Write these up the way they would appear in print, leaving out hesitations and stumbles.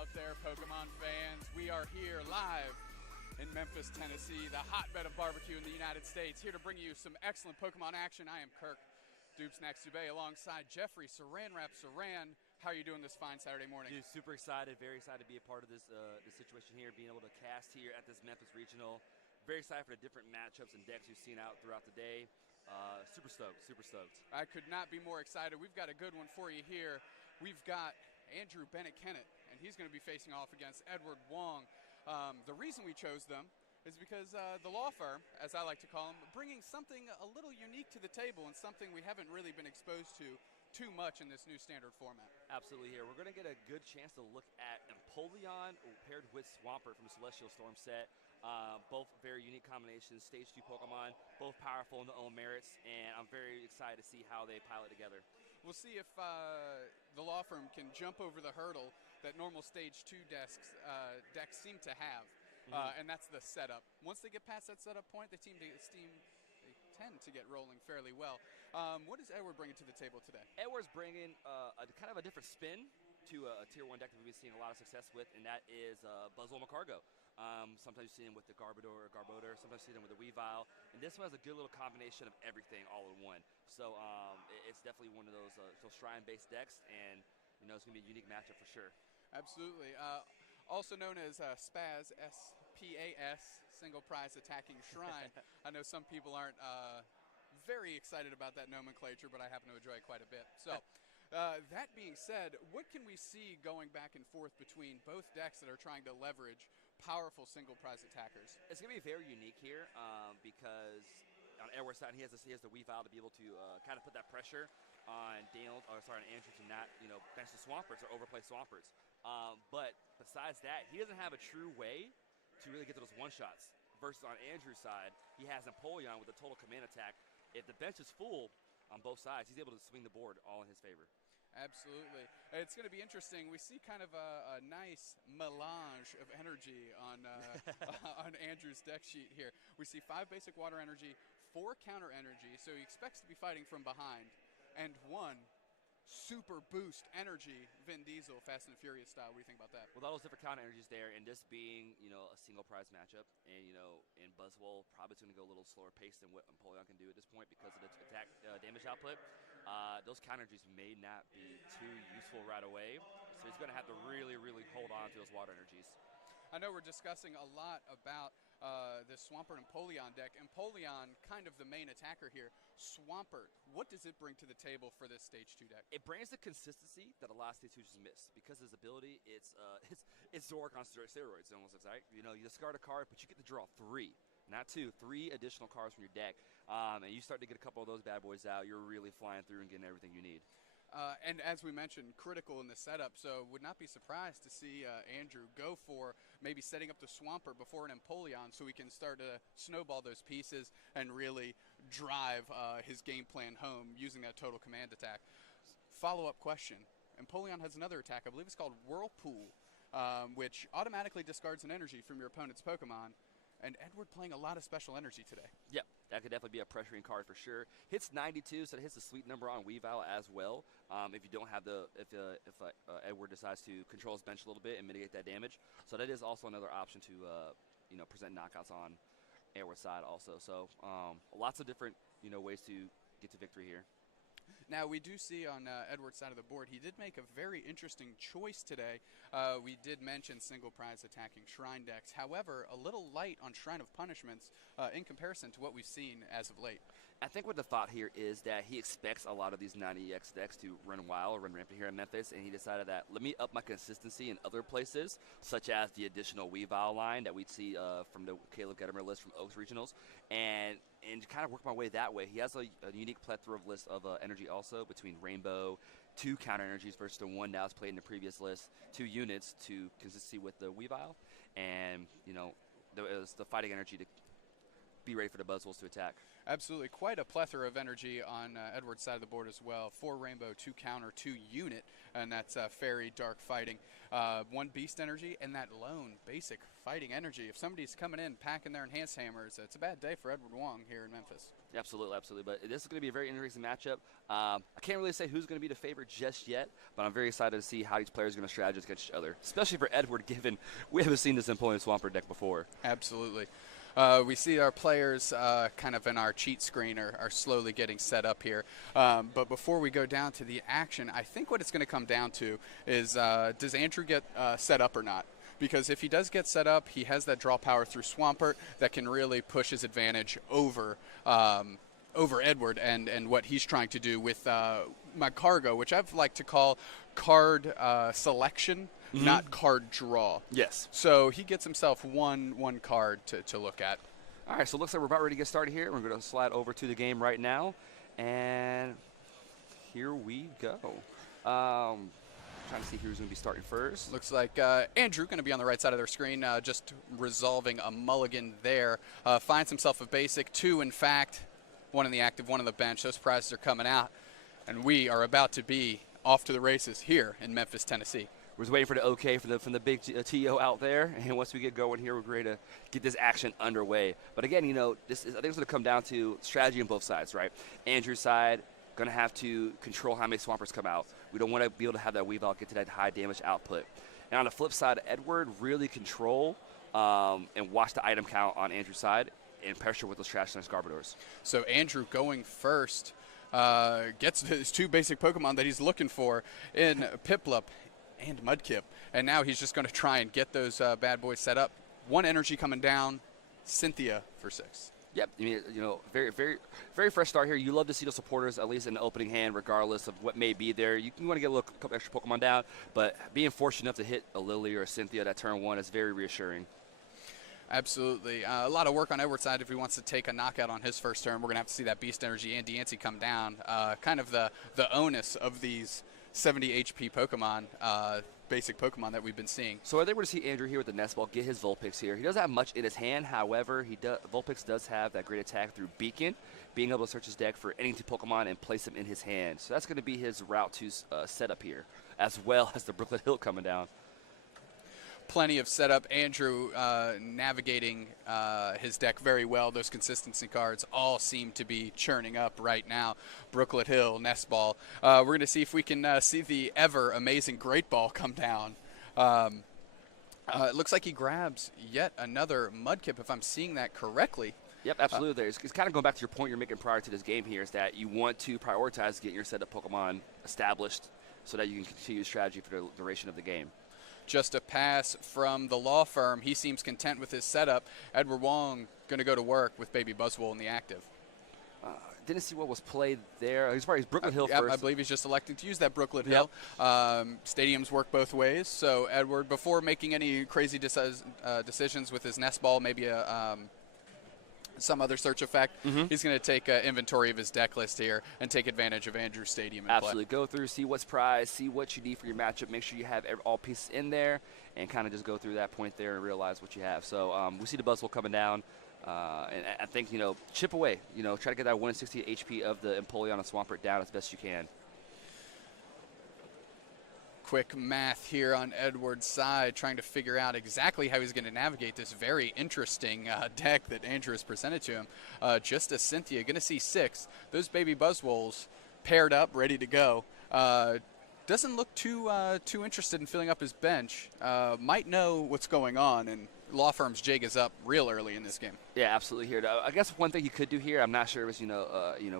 out there, Pokemon fans. We are here live in Memphis, Tennessee, the hotbed of barbecue in the United States, here to bring you some excellent Pokemon action. I am Kirk Dupes-Naxubay alongside Jeffrey Saran. How are you doing this fine Saturday morning? Dude, super excited, very excited to be a part of this situation here, being able to cast here at this Memphis Regional. Very excited for the different matchups and decks you've seen out throughout the day. Super stoked. I could not be more excited. We've got a good one for you here. We've got Andrew Kennett, and he's going to be facing off against Edward Wong. The reason we chose them is because the law firm, as I like to call them, bringing something a little unique to the table and something we haven't really been exposed to too much in this new standard format. Absolutely here. We're going to get a good chance to look at Empoleon paired with Swampert from the Celestial Storm set. Both very unique combinations, Stage 2 Pokemon, both powerful in their own merits, and I'm very excited to see how they pilot together. We'll see if the law firm can jump over the hurdle that normal Stage 2 decks seem to have, and that's the setup. Once they get past that setup point, they tend to get rolling fairly well. What does Edward bring to the table today? Edward's bringing a kind of a different spin to a Tier 1 deck that we've been seeing a lot of success with, and that is Buzzwole Macargo. Sometimes you see him with the Garbodor, sometimes you see them with the Weavile, and this one has a good little combination of everything all in one. So it's definitely one of those Shrine-based decks, and it's going to be a unique matchup for sure. Absolutely. Also known as SPAS, S-P-A-S, Single Prize Attacking Shrine. I know some people aren't very excited about that nomenclature, but I happen to enjoy it quite a bit. So that being said, what can we see going back and forth between both decks that are trying to leverage powerful single prize attackers? It's going to be very unique here because on Edward's side, he has the Weavile to be able to kind of put that pressure on Andrew to not, bench the Swamperts or overplay Swamperts. But besides that, he doesn't have a true way to really get to those one-shots. Versus on Andrew's side, he has Empoleon with a total command attack. If the bench is full on both sides, he's able to swing the board all in his favor. Absolutely. It's going to be interesting. We see kind of a nice melange of energy on on Andrew's deck sheet here. We see 5 basic water energy, 4 counter energy, so he expects to be fighting from behind, and 1 super boost energy, Vin Diesel, Fast and Furious style. What do you think about that? With all those different counter energies there, and this being, a single prize matchup, and, and Buzzwole probably going to go a little slower pace than what Empoleon can do at this point because of the attack damage output. Those counter energies may not be too useful right away, so he's going to have to really, really hold on to those water energies. I know we're discussing a lot about this Swampert and Empoleon deck. Empoleon, kind of the main attacker here. Swampert, what does it bring to the table for this Stage 2 deck? It brings the consistency that a lot of Stage 2s miss. Because his ability, it's Zoroark on steroids, it almost looks like. You discard a card, but you get to draw 3. Not 2, 3 additional cards from your deck. And you start to get a couple of those bad boys out, you're really flying through and getting everything you need. And as we mentioned, critical in the setup, so would not be surprised to see Andrew go for maybe setting up the Swampert before an Empoleon so he can start to snowball those pieces and really drive his game plan home using that total command attack. Follow-up question. Empoleon has another attack. I believe it's called Whirlpool, which automatically discards an energy from your opponent's Pokemon. And Edward playing a lot of special energy today. Yep, that could definitely be a pressuring card for sure. Hits 92, so it hits the sweet number on Weavile as well. If you don't have if Edward decides to control his bench a little bit and mitigate that damage, so that is also another option to present knockouts on Edward's side also. So lots of different ways to get to victory here. Now, we do see on Edward's side of the board, he did make a very interesting choice today. We did mention single prize attacking Shrine decks. However, a little light on Shrine of Punishments in comparison to what we've seen as of late. I think what the thought here is that he expects a lot of these 90X decks to run wild or run rampant here in Memphis, and he decided that let me up my consistency in other places, such as the additional Weavile line that we'd see from the Caleb Gettimer list from Oaks Regionals, and kind of work my way that way. He has a unique plethora of list of energy also between Rainbow, 2 counter energies versus the 1 that was played in the previous list, 2 units to consistency with the Weavile, and it was the fighting energy to be ready for the Buzzwolves to attack. Absolutely. Quite a plethora of energy on Edward's side of the board as well. 4 Rainbow, 2 Counter, 2 Unit, and that's Fairy, Dark Fighting. 1 Beast Energy, and that lone basic fighting energy. If somebody's coming in packing their Enhanced Hammers, it's a bad day for Edward Wong here in Memphis. Absolutely, absolutely. But this is going to be a very interesting matchup. I can't really say who's going to be the favorite just yet, but I'm very excited to see how these players are going to strategize against each other, especially for Edward, given we haven't seen this Empoleon Swampert deck before. Absolutely. We see our players kind of in our cheat screen are slowly getting set up here. But before we go down to the action, I think what it's going to come down to is does Andrew get set up or not? Because if he does get set up, he has that draw power through Swampert that can really push his advantage over Edward and what he's trying to do with my cargo, which I've like to call card selection, not card draw. Yes. So he gets himself one card to look at. All right, so it looks like we're about ready to get started here. We're going to slide over to the game right now, and here we go. Trying to see who's going to be starting first. Looks like Andrew going to be on the right side of their screen, just resolving a mulligan there. Finds himself a basic, 2 in fact, 1 in the active, 1 on the bench. Those prizes are coming out, and we are about to be off to the races here in Memphis, Tennessee. We're just waiting for the okay from the big TO out there, and once we get going here, we're ready to get this action underway. But again, I think it's going to come down to strategy on both sides, right? Andrew's side going to have to control how many Swampers come out. We don't want to be able to have that Weavile get to that high damage output. And on the flip side, Edward really control and watch the item count on Andrew's side and pressure with those Trash Nice Garbodors. So Andrew going first gets his 2 basic Pokemon that he's looking for in Piplup and Mudkip. And now he's just going to try and get those bad boys set up. 1 energy coming down, Cynthia for 6. Yep, I mean, very, very, very fresh start here. You love to see those supporters at least in the opening hand, regardless of what may be there. You want to get a couple extra Pokemon down, but being fortunate enough to hit a Lily or a Cynthia that turn 1 is very reassuring. Absolutely. A lot of work on Edward's side if he wants to take a knockout on his first turn. We're going to have to see that Beast Energy and Diancie come down. Kind of the onus of these 70 HP Pokemon, basic Pokemon that we've been seeing. So are they able to see Andrew here with the Nest Ball get his Vulpix here? He doesn't have much in his hand. However, Vulpix does have that great attack through Beacon, being able to search his deck for any 2 Pokemon and place them in his hand. So that's going to be his route to setup here, as well as the Brooklet Hill coming down. Plenty of setup. Andrew navigating his deck very well. Those consistency cards all seem to be churning up right now. Brooklet Hill, Nest Ball. We're going to see if we can see the ever amazing Great Ball come down. It looks like he grabs yet another Mudkip, if I'm seeing that correctly. Yep, absolutely. It's kind of going back to your point you're making prior to this game here, is that you want to prioritize getting your setup Pokemon established so that you can continue strategy for the duration of the game. Just a pass from the law firm. He seems content with his setup. Edward Wong going to go to work with Baby Buzzwole in the active. Didn't see what was played there. He's Brooklet Hill yep, first. I believe he's just electing to use that Brooklet Hill. Stadiums work both ways. So Edward, before making any crazy decisions with his Nest Ball, maybe some other search effect, he's going to take inventory of his deck list here and take advantage of Andrew's Stadium in Absolutely. play. Go through, see what's prized, see what you need for your matchup, make sure you have all pieces in there, and kind of just go through that point there and realize what you have. So we see the Buzzwole coming down, and I think, chip away. Try to get that 160 HP of the Empoleon and Swampert down as best you can. Quick math here on Edward's side, trying to figure out exactly how he's going to navigate this very interesting deck that Andrew has presented to him. Just a Cynthia, going to see 6. Those Baby Buzzwoles paired up, ready to go. Doesn't look too interested in filling up his bench. Might know what's going on, and Law Firm's jig is up real early in this game. Yeah, absolutely. Here, I guess one thing he could do here, I'm not sure it was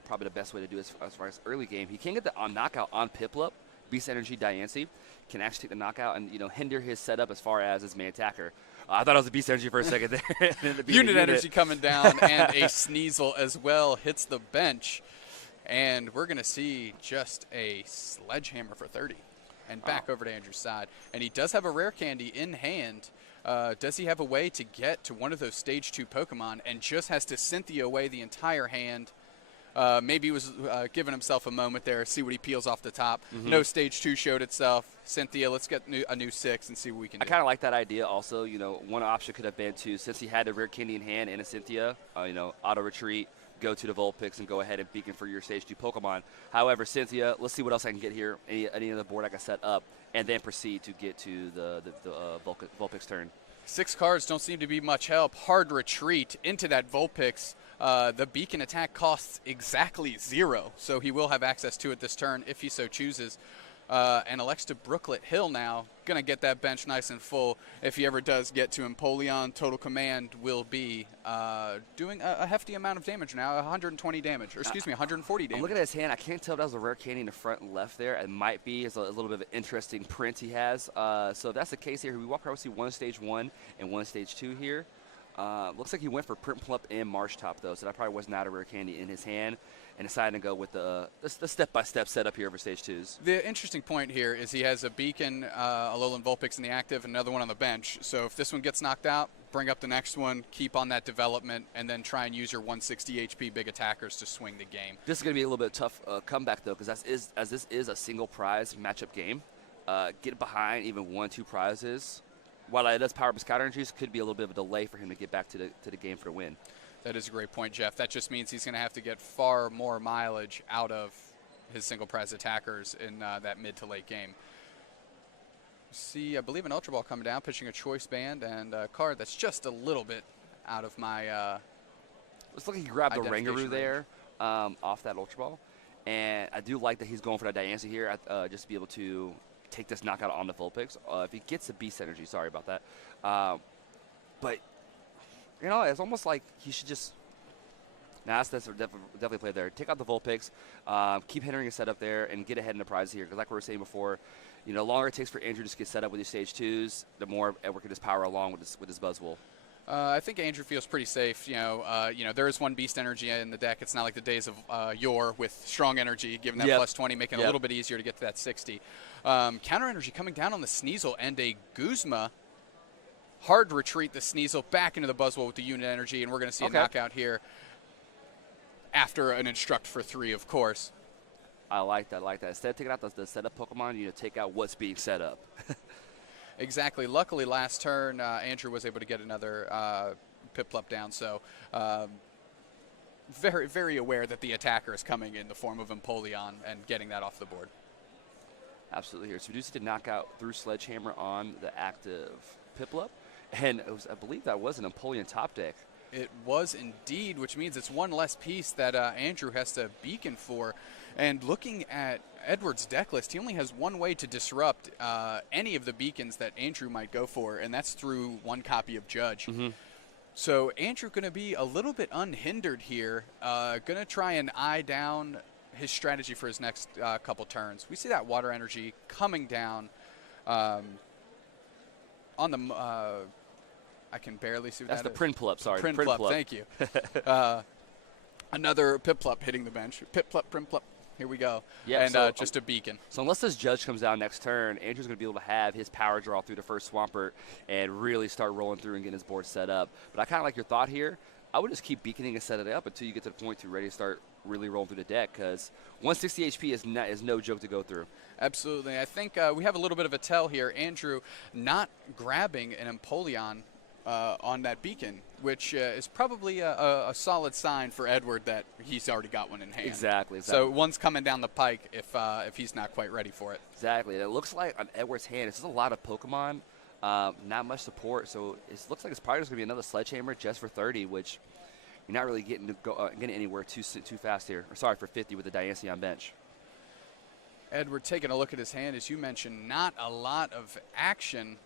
probably the best way to do it as far as early game. He can get the knockout on Piplup. Beast Energy Diancie can actually take the knockout and hinder his setup as far as his main attacker. I thought it was a Beast Energy for a second there. Unit Energy coming down, and a Sneasel as well hits the bench. And we're going to see just a Sledgehammer for 30. And back over to Andrew's side. And he does have a Rare Candy in hand. Does he have a way to get to one of those Stage 2 Pokemon and just has to Cynthia away the entire hand? Maybe he was giving himself a moment there, see what he peels off the top. No stage 2 showed itself. Cynthia, let's get a new 6 and see what we can do. I kind of like that idea also. One option could have been to, since he had the rare candy in hand and a Cynthia, auto retreat, go to the Vulpix and go ahead and beacon for your stage 2 Pokemon. However, Cynthia, let's see what else I can get here, any other board I can set up, and then proceed to get to the Vulpix turn. 6 cards don't seem to be much help. Hard retreat into that Vulpix. The beacon attack costs exactly 0, so he will have access to it this turn if he so chooses. And elects to Brooklet Hill now. Going to get that bench nice and full. If he ever does get to Empoleon, Total Command will be doing a hefty amount of damage now, 120 damage, or excuse me, 140 damage. I'm looking at his hand. I can't tell if that was a rare candy in the front and left there. It might be. It's a little bit of an interesting print he has. So if that's the case here, we walk around, we see one stage 1 and one stage 2 here. Looks like he went for Print Plump and Marsh Top, though, so that probably was not a rare candy in his hand, and decided to go with the step-by-step setup here for stage 2s. The interesting point here is he has a Beacon, a Alolan Vulpix in the active, and another one on the bench. So if this one gets knocked out, bring up the next one, keep on that development, and then try and use your 160 HP big attackers to swing the game. This is going to be a little bit tough comeback, though, because as this is a single prize matchup game, get behind even 1-2 prizes. While it does power up his counter energies, could be a little bit of a delay for him to get back to the game for the win. That is a great point, Jeff. That just means he's going to have to get far more mileage out of his single prize attackers in that mid to late game. See, I believe an Ultra Ball coming down, pitching a Choice Band and a card that's just a little bit out of my Looks like he grabbed the Rangaroo there off that Ultra Ball. And I do like that he's going for that Diancie here just to be able to take this knockout on the Vulpix. If he gets the Beast Energy, sorry about that. But, it's almost like he should just... that's definitely play there. Take out the Vulpix, keep hindering his setup there, and get ahead in the prize here. Because like we were saying before, the longer it takes for Andrew to get set up with these stage 2s, the more Edward can just power along with his Buzzwole. I think Andrew feels pretty safe. There is one Beast Energy in the deck. It's not like the days of yore with strong energy, giving that plus 20, making it a little bit easier to get to that 60. Counter energy coming down on the Sneasel and a Guzma. Hard retreat the Sneasel back into the Buzzwole with the unit energy, and we're going to see a knockout here after an Instruct for 3, of course. I like that. Instead of taking out the setup Pokemon, take out what's being set up. Exactly. Luckily, last turn, Andrew was able to get another Piplup down, so very, very aware that the attacker is coming in the form of Empoleon and getting that off the board. Absolutely here. So we do see the knockout through Sledgehammer on the active Piplup, and I believe that was an Empoleon top deck. It was indeed, which means it's one less piece that Andrew has to beacon for. And looking at Edward's deck list, he only has one way to disrupt any of the beacons that Andrew might go for, and that's through one copy of Judge. So Andrew going to be a little bit unhindered here, going to try and eye down his strategy for his next couple turns. We see that water energy coming down on the... I can barely see what that's that the Prinplup, sorry. Prinplup, thank you. Another Piplup hitting the bench. Piplup, Prinplup. Here we go. Yeah, and so, just a beacon. So unless this Judge comes down next turn, Andrew's going to be able to have his power draw through the first Swampert and really start rolling through and getting his board set up. But I kind of like your thought here. I would just keep beaconing and set it up until you get to the point to ready to start really rolling through the deck, because 160 HP is no joke to go through. Absolutely. I think we have a little bit of a tell here. Andrew not grabbing an Empoleon on that beacon, which is probably a solid sign for Edward that he's already got one in hand. Exactly. So one's coming down the pike if he's not quite ready for it. Exactly. And it looks like on Edward's hand, it's just a lot of Pokemon, not much support. So it looks like it's probably just going to be another Sledgehammer just for 30, which you're not really getting anywhere too fast here. Or sorry, for 50 with the Diancie on bench. Edward taking a look at his hand, as you mentioned, not a lot of action.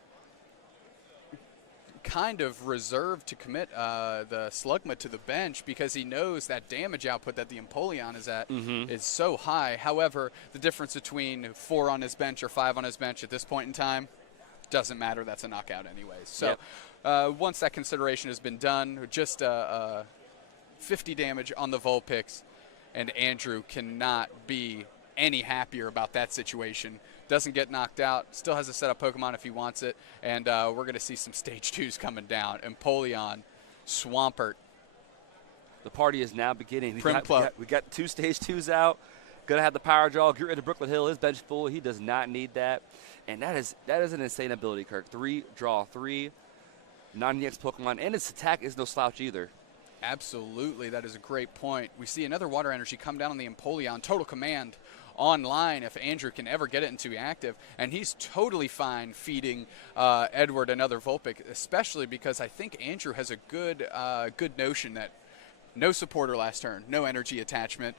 Kind of reserved to commit the Slugma to the bench because he knows that damage output that the Empoleon is at is so high. However, the difference between 4 on his bench or 5 on his bench at this point in time doesn't matter. That's a knockout anyways. So once that consideration has been done, just 50 damage on the Vulpix, and Andrew cannot be any happier about that situation. Doesn't get knocked out, still has a set up Pokemon if he wants it, and we're going to see some stage 2s coming down. Empoleon, Swampert, The party is now beginning. We got 2 stage 2s out. Going to have the power draw. Get rid of Brooklyn Hill. His bench full. He does not need that. And that is an insane ability, Kirk. 3, draw 3, non-EX Pokemon. And its attack is no slouch either. Absolutely. That is a great point. We see another water energy come down on the Empoleon. Total command online if Andrew can ever get it into active. And he's totally fine feeding Edward another Vulpix, especially because I think Andrew has a good notion that no supporter last turn, no energy attachment,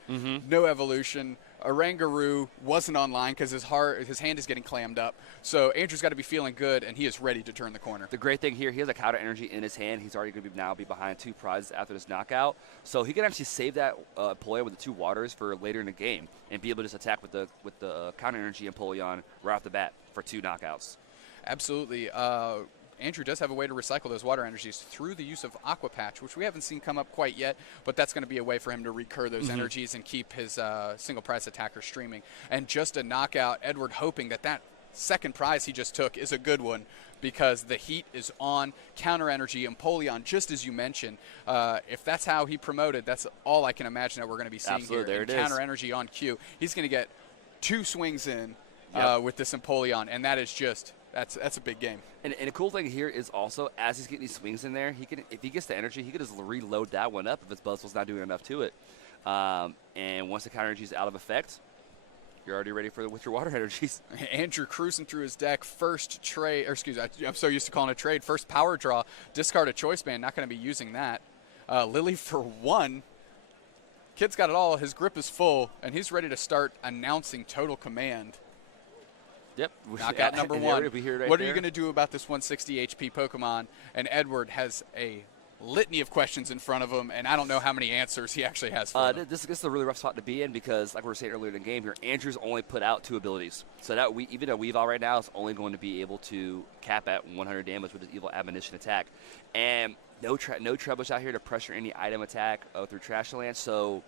no evolution. Oranguru wasn't online because his hand is getting clammed up. So Andrew's got to be feeling good, and he is ready to turn the corner. The great thing here, he has a counter energy in his hand. He's already going to now be behind 2 prizes after this knockout. So he can actually save that Empoleon with the 2 waters for later in the game and be able to just attack with the counter energy Empoleon right off the bat for 2 knockouts. Absolutely. Andrew does have a way to recycle those water energies through the use of Aqua Patch, which we haven't seen come up quite yet, but that's going to be a way for him to recur those energies and keep his single prize attacker streaming. And just a knockout, Edward hoping that second prize he just took is a good one because the heat is on. Counter energy, Empoleon, just as you mentioned. If that's how he promoted, that's all I can imagine that we're going to be seeing Absolutely, here. There it counter is. energy on cue. He's going to get 2 swings in with this Empoleon, and that is just... That's a big game. And a cool thing here is also, as he's getting these swings in there, if he gets the energy, he can just reload that one up if his Buzzwell's not doing enough to it. And once the counter energy is out of effect, you're already ready with your water energies. Andrew cruising through his deck. First trade, or excuse me, I'm so used to calling it a trade. First power draw, discard a choice band. Not going to be using that. Lily for 1. Kid's got it all. His grip is full, and he's ready to start announcing total command. Yep. Knockout number 1. Right what are you going to do about this 160 HP Pokemon? And Edward has a litany of questions in front of him, and I don't know how many answers he actually has for them. This is a really rough spot to be in because, like we were saying earlier in the game here, Andrew's only put out 2 abilities. So that even a Weavile right now is only going to be able to cap at 100 damage with his Evil Admonition attack. And no Trebuchet out here to pressure any item attack through Trash Land. So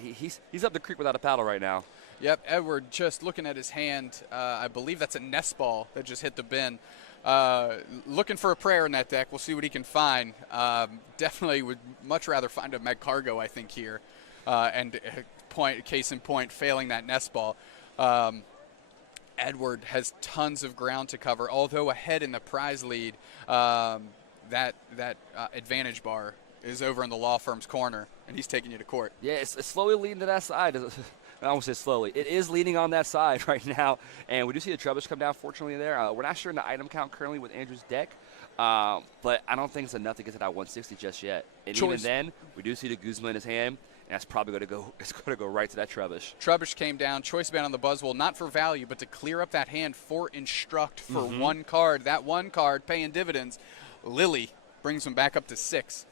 he's up the creek without a paddle right now. Yep, Edward just looking at his hand. I believe that's a nest ball that just hit the bin. Looking for a prayer in that deck. We'll see what he can find. Definitely would much rather find a Magcargo, I think, here. And case in point, failing that nest ball. Edward has tons of ground to cover. Although ahead in the prize lead, that advantage bar is over in the law firm's corner, and he's taking you to court. Yeah, it's slowly leading to that side. I won't say slowly. It is leaning on that side right now, and we do see the Trebuchet come down, fortunately, there. We're not sure in the item count currently with Andrew's deck, but I don't think it's enough to get to that 160 just yet. And even then, we do see the Guzma in his hand, and that's probably going to go right to that Trebuchet. Trebuchet came down, choice band on the Buzzwole, not for value, but to clear up that hand for Instruct for 1 card. That 1 card paying dividends. Lily brings him back up to 6.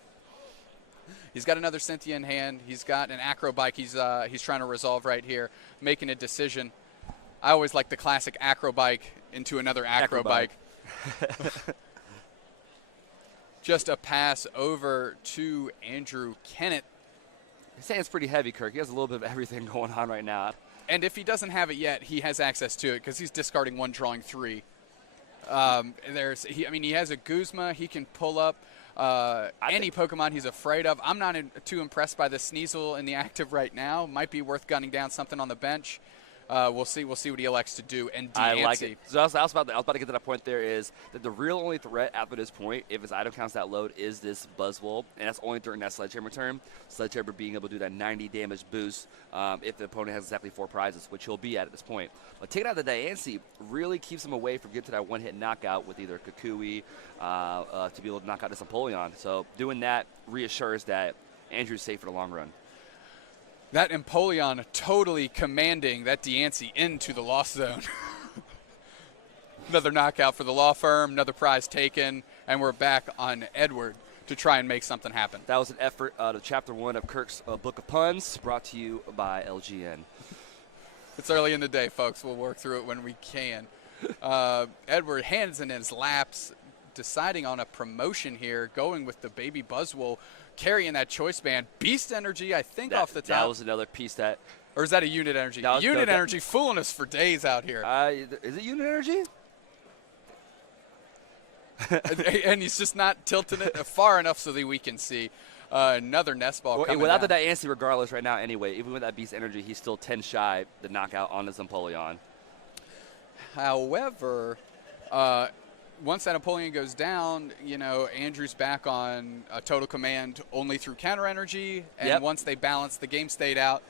He's got another Cynthia in hand. He's got an Acro Bike he's trying to resolve right here, making a decision. I always like the classic Acro Bike into another Acro Bike. Just a pass over to Andrew Kennett. His hand's pretty heavy, Kirk. He has a little bit of everything going on right now. And if he doesn't have it yet, he has access to it because he's discarding 1, drawing 3. He has a Guzma. He can pull up any Pokemon he's afraid of. I'm not too impressed by the Sneasel in the active right now. Might be worth gunning down something on the bench. We'll see what he elects to do. And I like it. So I was about to get to that point. There is that the real only threat after this point, if his item counts that load, is this Buzzwole, and that's only during that Sledgehammer turn. Sledgehammer being able to do that 90 damage boost if the opponent has exactly 4 prizes, which he'll be at this point. But taking out the Diancie really keeps him away from getting to that 1-hit knockout with either Kukui to be able to knock out this Empoleon. So doing that reassures that Andrew's safe for the long run. That Empoleon totally commanding that Diancie into the lost zone. Another knockout for the law firm, another prize taken, and we're back on Edward to try and make something happen. That was an effort to Chapter 1 of Kirk's Book of Puns, brought to you by LGN. It's early in the day, folks. We'll work through it when we can. Edward hands in his laps, deciding on a promotion here, going with the baby Buzzwole, carrying that choice band. Beast energy, I think, off the top. That was another piece that... Or is that a unit energy? Unit energy fooling us for days out here. Is it unit energy? And he's just not tilting it far enough so that we can see. Another nest ball coming without down. the Diancie, regardless, right now, anyway, even with that Beast Energy, he's still 10 shy the knockout on his Empoleon. However, once that Empoleon goes down, Andrew's back on a total command only through counter energy, and once they balance the game state out,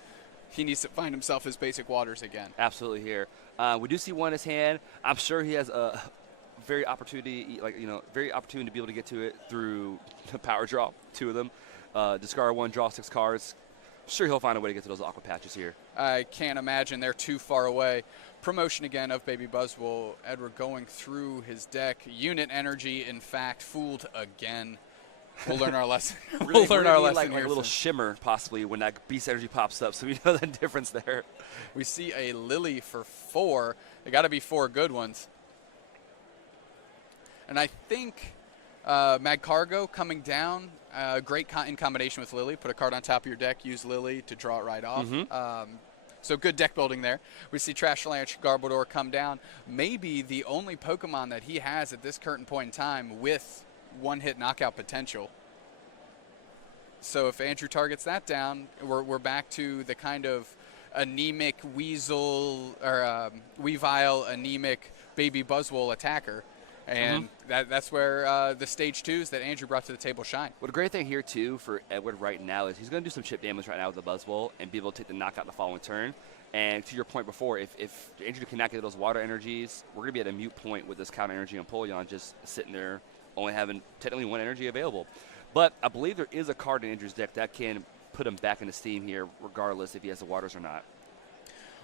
he needs to find himself his basic waters again. Absolutely here. We do see one in his hand. I'm sure he has a very opportunity to be able to get to it through the power draw, 2 of them. Discard 1, draw 6 cards. Sure, he'll find a way to get to those aqua patches here. I can't imagine they're too far away. Promotion again of Baby Buzzwole. Edward going through his deck. Unit energy, in fact, fooled again. We'll learn our lesson. We'll learn our lesson here. Like a little shimmer, possibly, when that Beast Energy pops up, so we know the difference there. We see a Lily for 4. They got to be 4 good ones. And I think Magcargo coming down, great in combination with Lily. Put a card on top of your deck, use Lily to draw it right off. So good deck building there. We see Trashalanche Garbodor come down. Maybe the only Pokemon that he has at this current point in time with one-hit knockout potential. So if Andrew targets that down, we're back to the kind of anemic Weasel or Weavile anemic Baby Buzzwole attacker. And that's where the stage 2s that Andrew brought to the table shine. Well, the great thing here, too, for Edward right now is he's going to do some chip damage right now with the Buzzwole and be able to take the knockout the following turn. And to your point before, if Andrew cannot get those water energies, we're going to be at a mute point with this counter energy on Empoleon just sitting there, only having technically 1 energy available. But I believe there is a card in Andrew's deck that can put him back into steam here, regardless if he has the waters or not.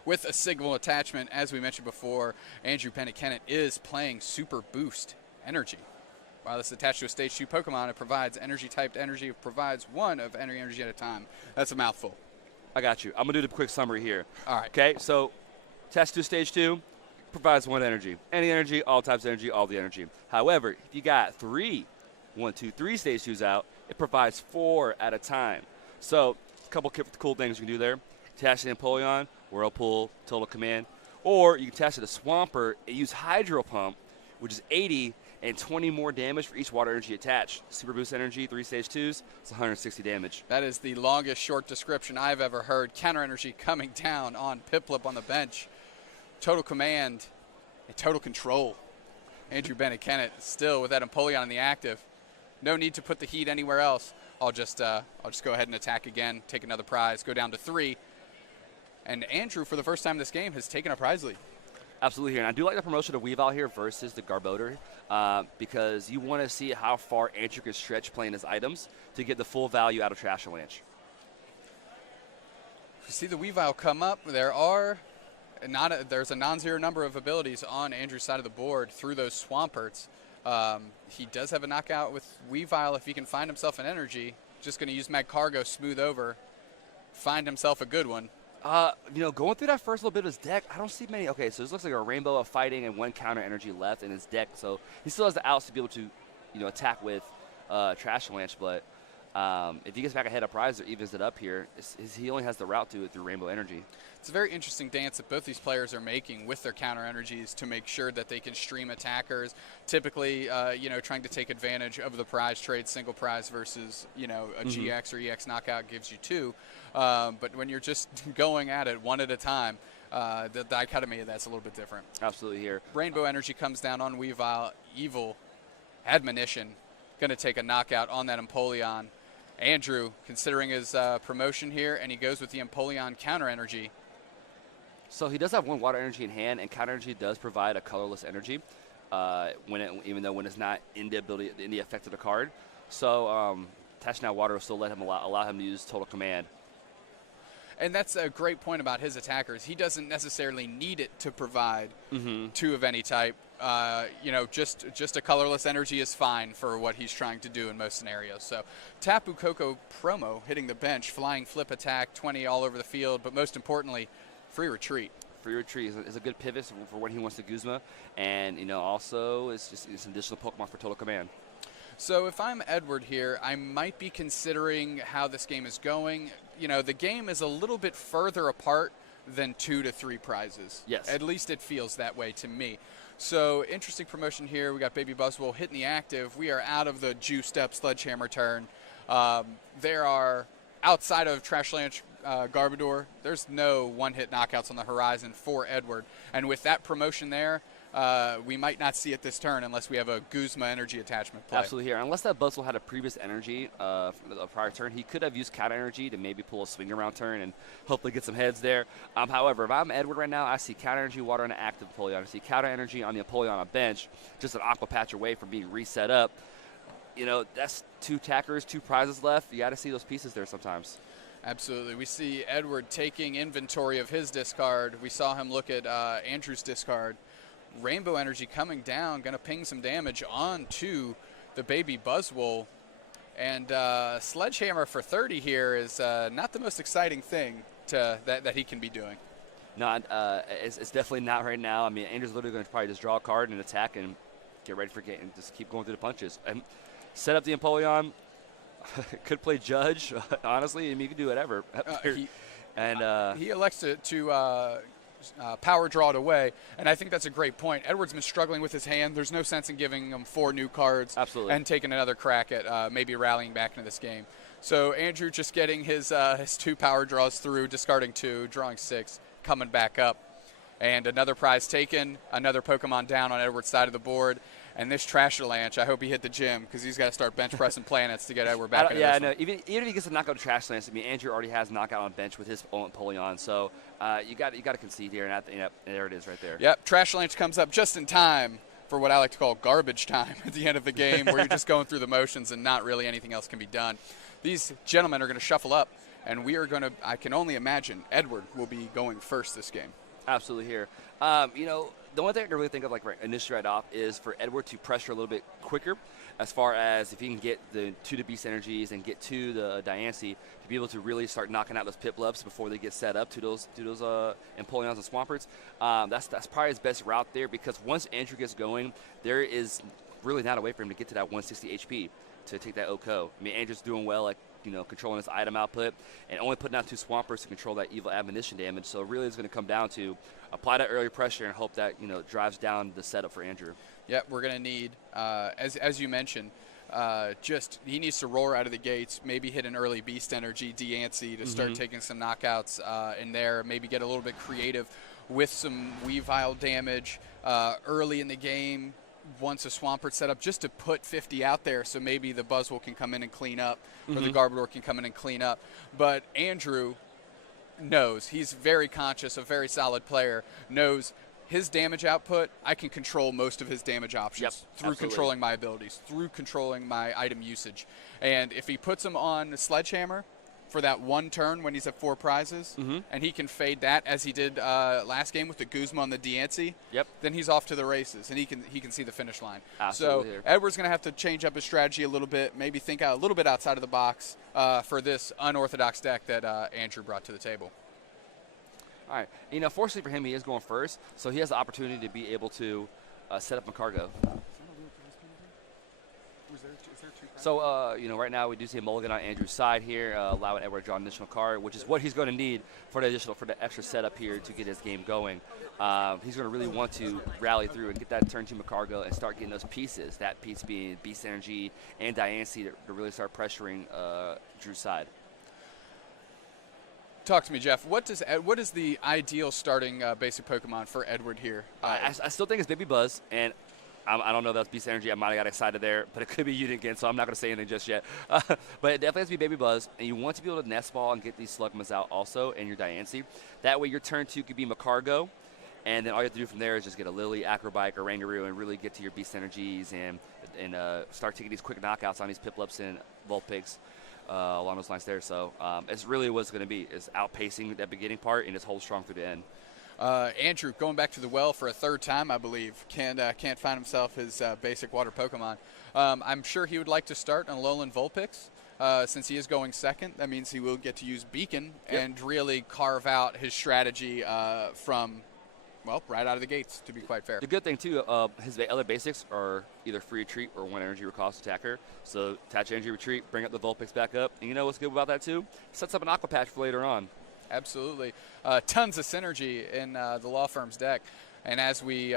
With a signal attachment, as we mentioned before, Andrew Kennett is playing Super Boost Energy. While it's attached to a Stage 2 Pokemon, it provides energy-typed energy. It provides 1 of any energy at a time. That's a mouthful. I got you. I'm going to do the quick summary here. All right. Okay, so attached to Stage 2, provides 1 energy. Any energy, all types of energy, all the energy. However, if you got 3 Stage 2s out, it provides 4 at a time. So a couple cool things you can do there. Attach to the Empoleon, Whirlpool, Total Command. Or you can attach to the Swampert and use Hydro Pump, which is 80 and 20 more damage for each water energy attached. Super Boost Energy, 3 Stage 2s, it's 160 damage. That is the longest short description I've ever heard. Counter energy coming down on Piplup on the bench. Total Command and Total Control. Andrew Kennett still with that Empoleon in the active. No need to put the heat anywhere else. I'll just go ahead and attack again, take another prize, go down to 3. And Andrew, for the first time this game, has taken a prize lead. Absolutely here. And I do like the promotion of Weavile here versus the Garbodor because you want to see how far Andrew can stretch playing his items to get the full value out of Trashalanche. You see the Weavile come up. There's a non-zero number of abilities on Andrew's side of the board through those Swamperts. He does have a knockout with Weavile if he can find himself an energy. Just going to use Magcargo, smooth over, find himself a good one. Going through that first little bit of his deck, I don't see many. Okay, so this looks like a rainbow of fighting and 1 counter energy left in his deck. So he still has the outs to be able to, attack with Trashalanche. But if he gets back ahead of prize or evens it up here, he only has the route to it through rainbow energy. It's a very interesting dance that both these players are making with their counter energies to make sure that they can stream attackers. Typically, trying to take advantage of the prize trade, single prize versus, a GX or EX knockout gives you 2. But when you're just going at it 1 at a time, the dichotomy of that's a little bit different. Absolutely here. Rainbow energy comes down on Weavile. Evil Admonition going to take a knockout on that Empoleon. Andrew, considering his promotion here, and he goes with the Empoleon counter energy. So he does have 1 water energy in hand, and counter energy does provide a colorless energy, even though when it's not in the effect of the card. So attaching that water will still let him allow him to use Total Command. And that's a great point about his attackers. He doesn't necessarily need it to provide 2 of any type. Just a colorless energy is fine for what he's trying to do in most scenarios. So Tapu Koko promo hitting the bench, flying flip attack, 20 all over the field, but most importantly, free retreat. Free retreat is a good pivot for when he wants to Guzma, and also it's an additional Pokemon for Total Command. So if I'm Edward here, I might be considering how this game is going. The game is a little bit further apart than 2 to 3 prizes. Yes. At least it feels that way to me. So interesting promotion here. We got Baby Buzzwole hitting the active. We are out of the juiced up Sledgehammer turn. There are, outside of Trashlanch Garbodor, there's no one-hit knockouts on the horizon for Edward. And with that promotion there, we might not see it this turn unless we have a Guzma energy attachment play. Absolutely here. Unless that Buzzwole had a previous energy from the prior turn, he could have used counter energy to maybe pull a swing around turn and hopefully get some heads there. However, if I'm Edward right now, I see counter energy water on an active Apollyon. I see counter energy on the Apollyon on a bench, just an Aqua Patch away from being reset up. You know, that's 2 attackers, 2 prizes left. You got to see those pieces there sometimes. Absolutely. We see Edward taking inventory of his discard. We saw him look at Andrew's discard. Rainbow Energy coming down, going to ping some damage onto the baby Buzzwole. And Sledgehammer for 30 here is not the most exciting thing that he can be doing. No, it's definitely not right now. I mean, Andrew's literally going to probably just draw a card and attack and get ready for game and just keep going through the punches. And set up the Empoleon. Could play Judge, honestly. I mean, he could do whatever. He elects to power draw it away, and I think that's a great point. Edward's been struggling with his hand. There's no sense in giving him 4 new cards. Absolutely. And taking another crack at maybe rallying back into this game. So Andrew just getting his 2 power draws through, discarding 2, drawing 6, coming back up. And another prize taken, another Pokemon down on Edward's side of the board. And this Trashlanch, I hope he hit the gym because he's got to start bench pressing planets to get Edward back into this one. Even if he gets a knockout to Trashlanch, I mean, Andrew already has knockout on bench with his own Empoleon. So you got to concede here, and there it is right there. Yep, Trashlanch comes up just in time for what I like to call garbage time at the end of the game, where you're just going through the motions and not really anything else can be done. These gentlemen are going to shuffle up, and we are going to, I can only imagine, Edward will be going first this game. Absolutely here. The one thing I can really think of, like initially right off, is for Edward to pressure a little bit quicker, as far as if he can get the 2 to Beast Energies and get to the Diancie to be able to really start knocking out those Piplups before they get set up to those Empoleons and Swamperts. That's probably his best route there, because once Andrew gets going, there is really not a way for him to get to that 160 HP to take that OHKO. I mean, Andrew's doing well, like, controlling his item output and only putting out 2 Swampers to control that evil admonition damage. So really it's going to come down to apply that early pressure and hope that, drives down the setup for Andrew. Yep, we're going to need, as you mentioned, he needs to roar out of the gates, maybe hit an early Beast Energy, Diancie to start taking some knockouts in there, maybe get a little bit creative with some Weavile damage early in the game. Once a Swampert set up, just to put 50 out there, so maybe the Buzzwole can come in and clean up, or the Garbodor can come in and clean up. But Andrew knows, he's very conscious, a very solid player, knows his damage output, I can control most of his damage options through controlling my abilities, through controlling my item usage. And if he puts them on the Sledgehammer for that 1 turn when he's at 4 prizes, and he can fade that as he did last game with the Guzma and the Diancie, then he's off to the races, and he can see the finish line. Absolutely. So Edward's going to have to change up his strategy a little bit, maybe think out a little bit outside of the box for this unorthodox deck that Andrew brought to the table. All right. Fortunately for him, he is going first, so he has the opportunity to be able to set up Macargo. So, right now we do see a mulligan on Andrew's side here, allowing Edward to draw an additional card, which is what he's going to need for the extra setup here to get his game going. He's going to really want to rally through and get that turn 2 Macargo and start getting those pieces, that piece being Beast Energy and Diancie, to really start pressuring Drew's side. Talk to me, Jeff. What is the ideal starting basic Pokemon for Edward here? I still think it's Baby Buzz, and I don't know if that's Beast Energy. I might have got excited there, but it could be Unit again, so I'm not going to say anything just yet. But it definitely has to be Baby Buzz, and you want to be able to Nest Ball and get these Slugmas out also and your Diancie. That way your turn 2 could be Macargo, and then all you have to do from there is just get a Lily, Acrobike, or Rangaroo and really get to your Beast Energies and start taking these quick knockouts on these Piplups and Vulpix along those lines there. So it's really what it's going to be, is outpacing that beginning part and just hold strong through the end. Andrew, going back to the well for a 3rd time, I believe, can't find himself his basic water Pokemon. I'm sure he would like to start on Alolan Vulpix. Since he is going 2nd, that means he will get to use Beacon and really carve out his strategy from, right out of the gates, to be quite fair. The good thing, too, his other basics are either free retreat or 1 energy cost attacker. So attach energy retreat, bring up the Vulpix back up. And you know what's good about that, too? Sets up an Aqua Patch for later on. Absolutely. Tons of synergy in the law firm's deck. And as we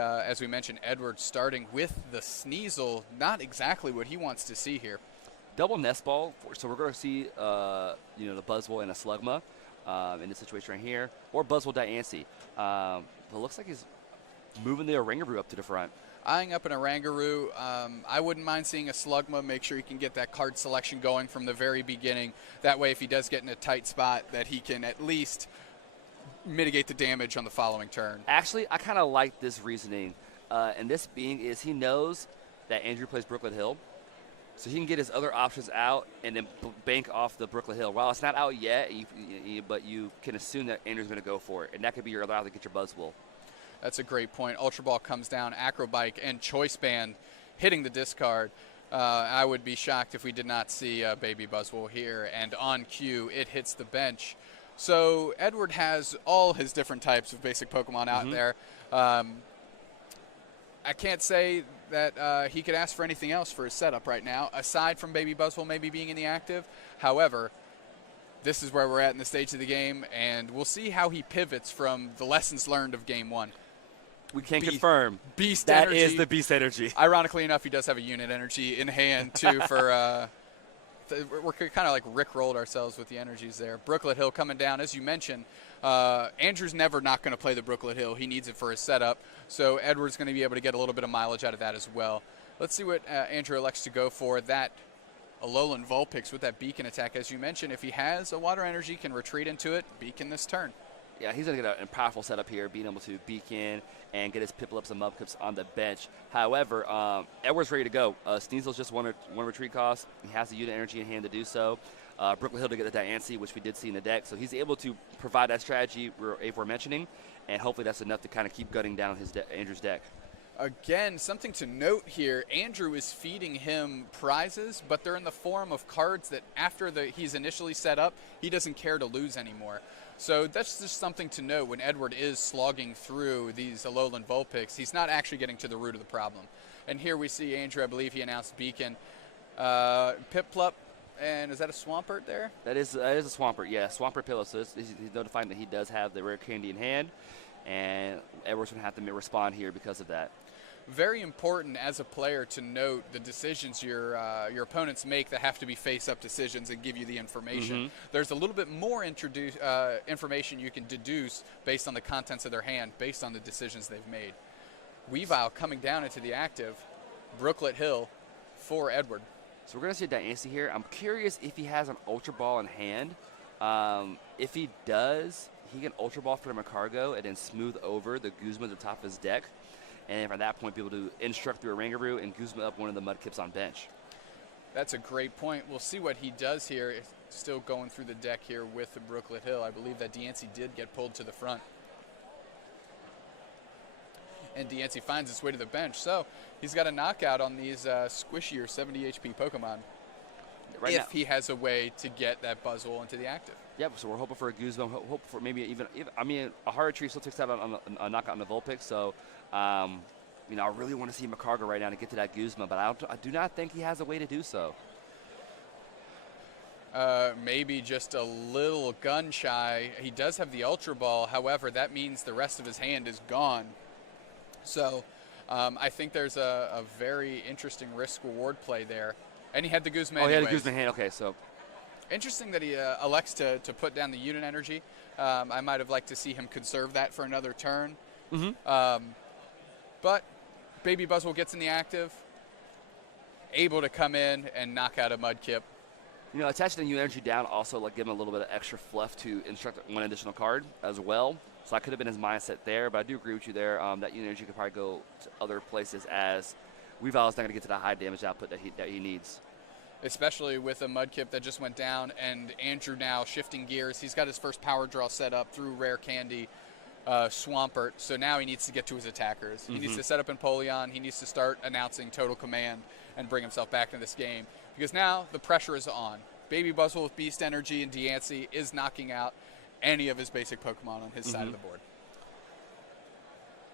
mentioned, Edward starting with the Sneasel, not exactly what he wants to see here. double nest ball. So we're going to see, the Buzzwole and a Slugma in this situation right here, or Buzzwole Diancie. But it looks like he's moving the Oranguru up to the front. Eyeing up an Oranguru, I wouldn't mind seeing a Slugma. Make sure he can get that card selection going from the very beginning. That way, if he does get in a tight spot, that he can at least mitigate the damage on the following turn. Actually, I kind of like this reasoning, and this being is he knows that Andrew plays Brooklet Hill, so he can get his other options out and then bank off the Brooklet Hill. While it's not out yet, but you can assume that Andrew's going to go for it, and that could be your other out to get your Buzzwole. That's a great point. Ultra Ball comes down, Acrobike, and Choice Band hitting the discard. I would be shocked if we did not see Baby Buzzwole here, and on cue, it hits the bench. So Edward has all his different types of basic Pokemon out there. I can't say that he could ask for anything else for his setup right now, aside from Baby Buzzwole maybe being in the active. However, this is where we're at in the stage of the game, and we'll see how he pivots from the lessons learned of Game 1. We can confirm Beast that energy. is the Beast energy. Ironically enough, he does have a unit energy in hand, too, for we're kind of like Rick-rolled ourselves with the energies there. Brooklet Hill coming down. As you mentioned, Andrew's never not going to play the Brooklet Hill. He needs it for his setup, so Edward's going to be able to get a little bit of mileage out of that as well. Let's see what Andrew elects to go for. That Alolan Vulpix with that Beacon attack, as you mentioned. If he has a Water Energy, can retreat into it, Beacon this turn. Yeah, he's going to get a powerful setup here, being able to Beacon and get his Piplups and Mudkips on the bench. However, Edward's ready to go. Sneasel's just one retreat cost. He has the unit energy in hand to do so. Brooklet Hill to get the Diancie, which we did see in the deck. So he's able to provide that strategy we're mentioning, and hopefully that's enough to kind of keep gutting down Andrew's deck. Again, something to note here, Andrew is feeding him prizes, but they're in the form of cards that after he's initially set up, he doesn't care to lose anymore. So that's just something to note when Edward is slogging through these Alolan Vulpix. He's not actually getting to the root of the problem. And here we see Andrew, I believe he announced Beacon. Piplup, and is that a Swampert there? That is a Swampert, yeah. Swampert Pillow. So he's notifying that he does have the rare candy in hand, and Edward's going to have to respond here because of that. Very important as a player to note the decisions your opponents make that have to be face-up decisions and give you the information. There's a little bit more information you can deduce based on the contents of their hand, based on the decisions they've made. Weavile coming down into the active, Brooklet Hill for Edward. So we're going to see a Diancie here. I'm curious if he has an Ultra Ball in hand. If he does, he can Ultra Ball for the Macargo and then smooth over the Guzma at the top of his deck. And from that point, be able to instruct through a Oranguru and Guzma up one of the Mudkips on bench. That's a great point. We'll see what he does here. Still going through the deck here with the Brooklet Hill. I believe that Diancie did get pulled to the front. And Diancie finds its way to the bench. So he's got a knockout on these squishier 70 HP Pokemon. Right if he has a way to get that Buzzwole into the active. Yep, so we're hoping for a Guzma, hope for maybe even a Hard Tree still takes out on a knockout on the Vulpix, so I really want to see Macargo right now to get to that Guzma, but I do not think he has a way to do so. Maybe just a little gun shy. He does have the Ultra Ball, however, that means the rest of his hand is gone. So I think there's a very interesting risk-reward play there. And he had the Guzma anyways. He had the Guzma hand, okay, so. Interesting that he elects to put down the unit energy. I might have liked to see him conserve that for another turn. But Baby Buzzwole gets in the active, able to come in and knock out a Mudkip. Attaching the unit energy down also give him a little bit of extra fluff to instruct one additional card as well. So that could have been his mindset there, but I do agree with you there. That unit energy could probably go to other places as Weavile's not going to get to the high damage output that he needs. Especially with a Mudkip that just went down, and Andrew now shifting gears. He's got his first power draw set up through Rare Candy, Swampert, so now he needs to get to his attackers. He needs to set up Empoleon. He needs to start announcing Total Command and bring himself back into this game, because now the pressure is on. Baby Buzzwole with Beast Energy and Diancie is knocking out any of his basic Pokemon on his side of the board.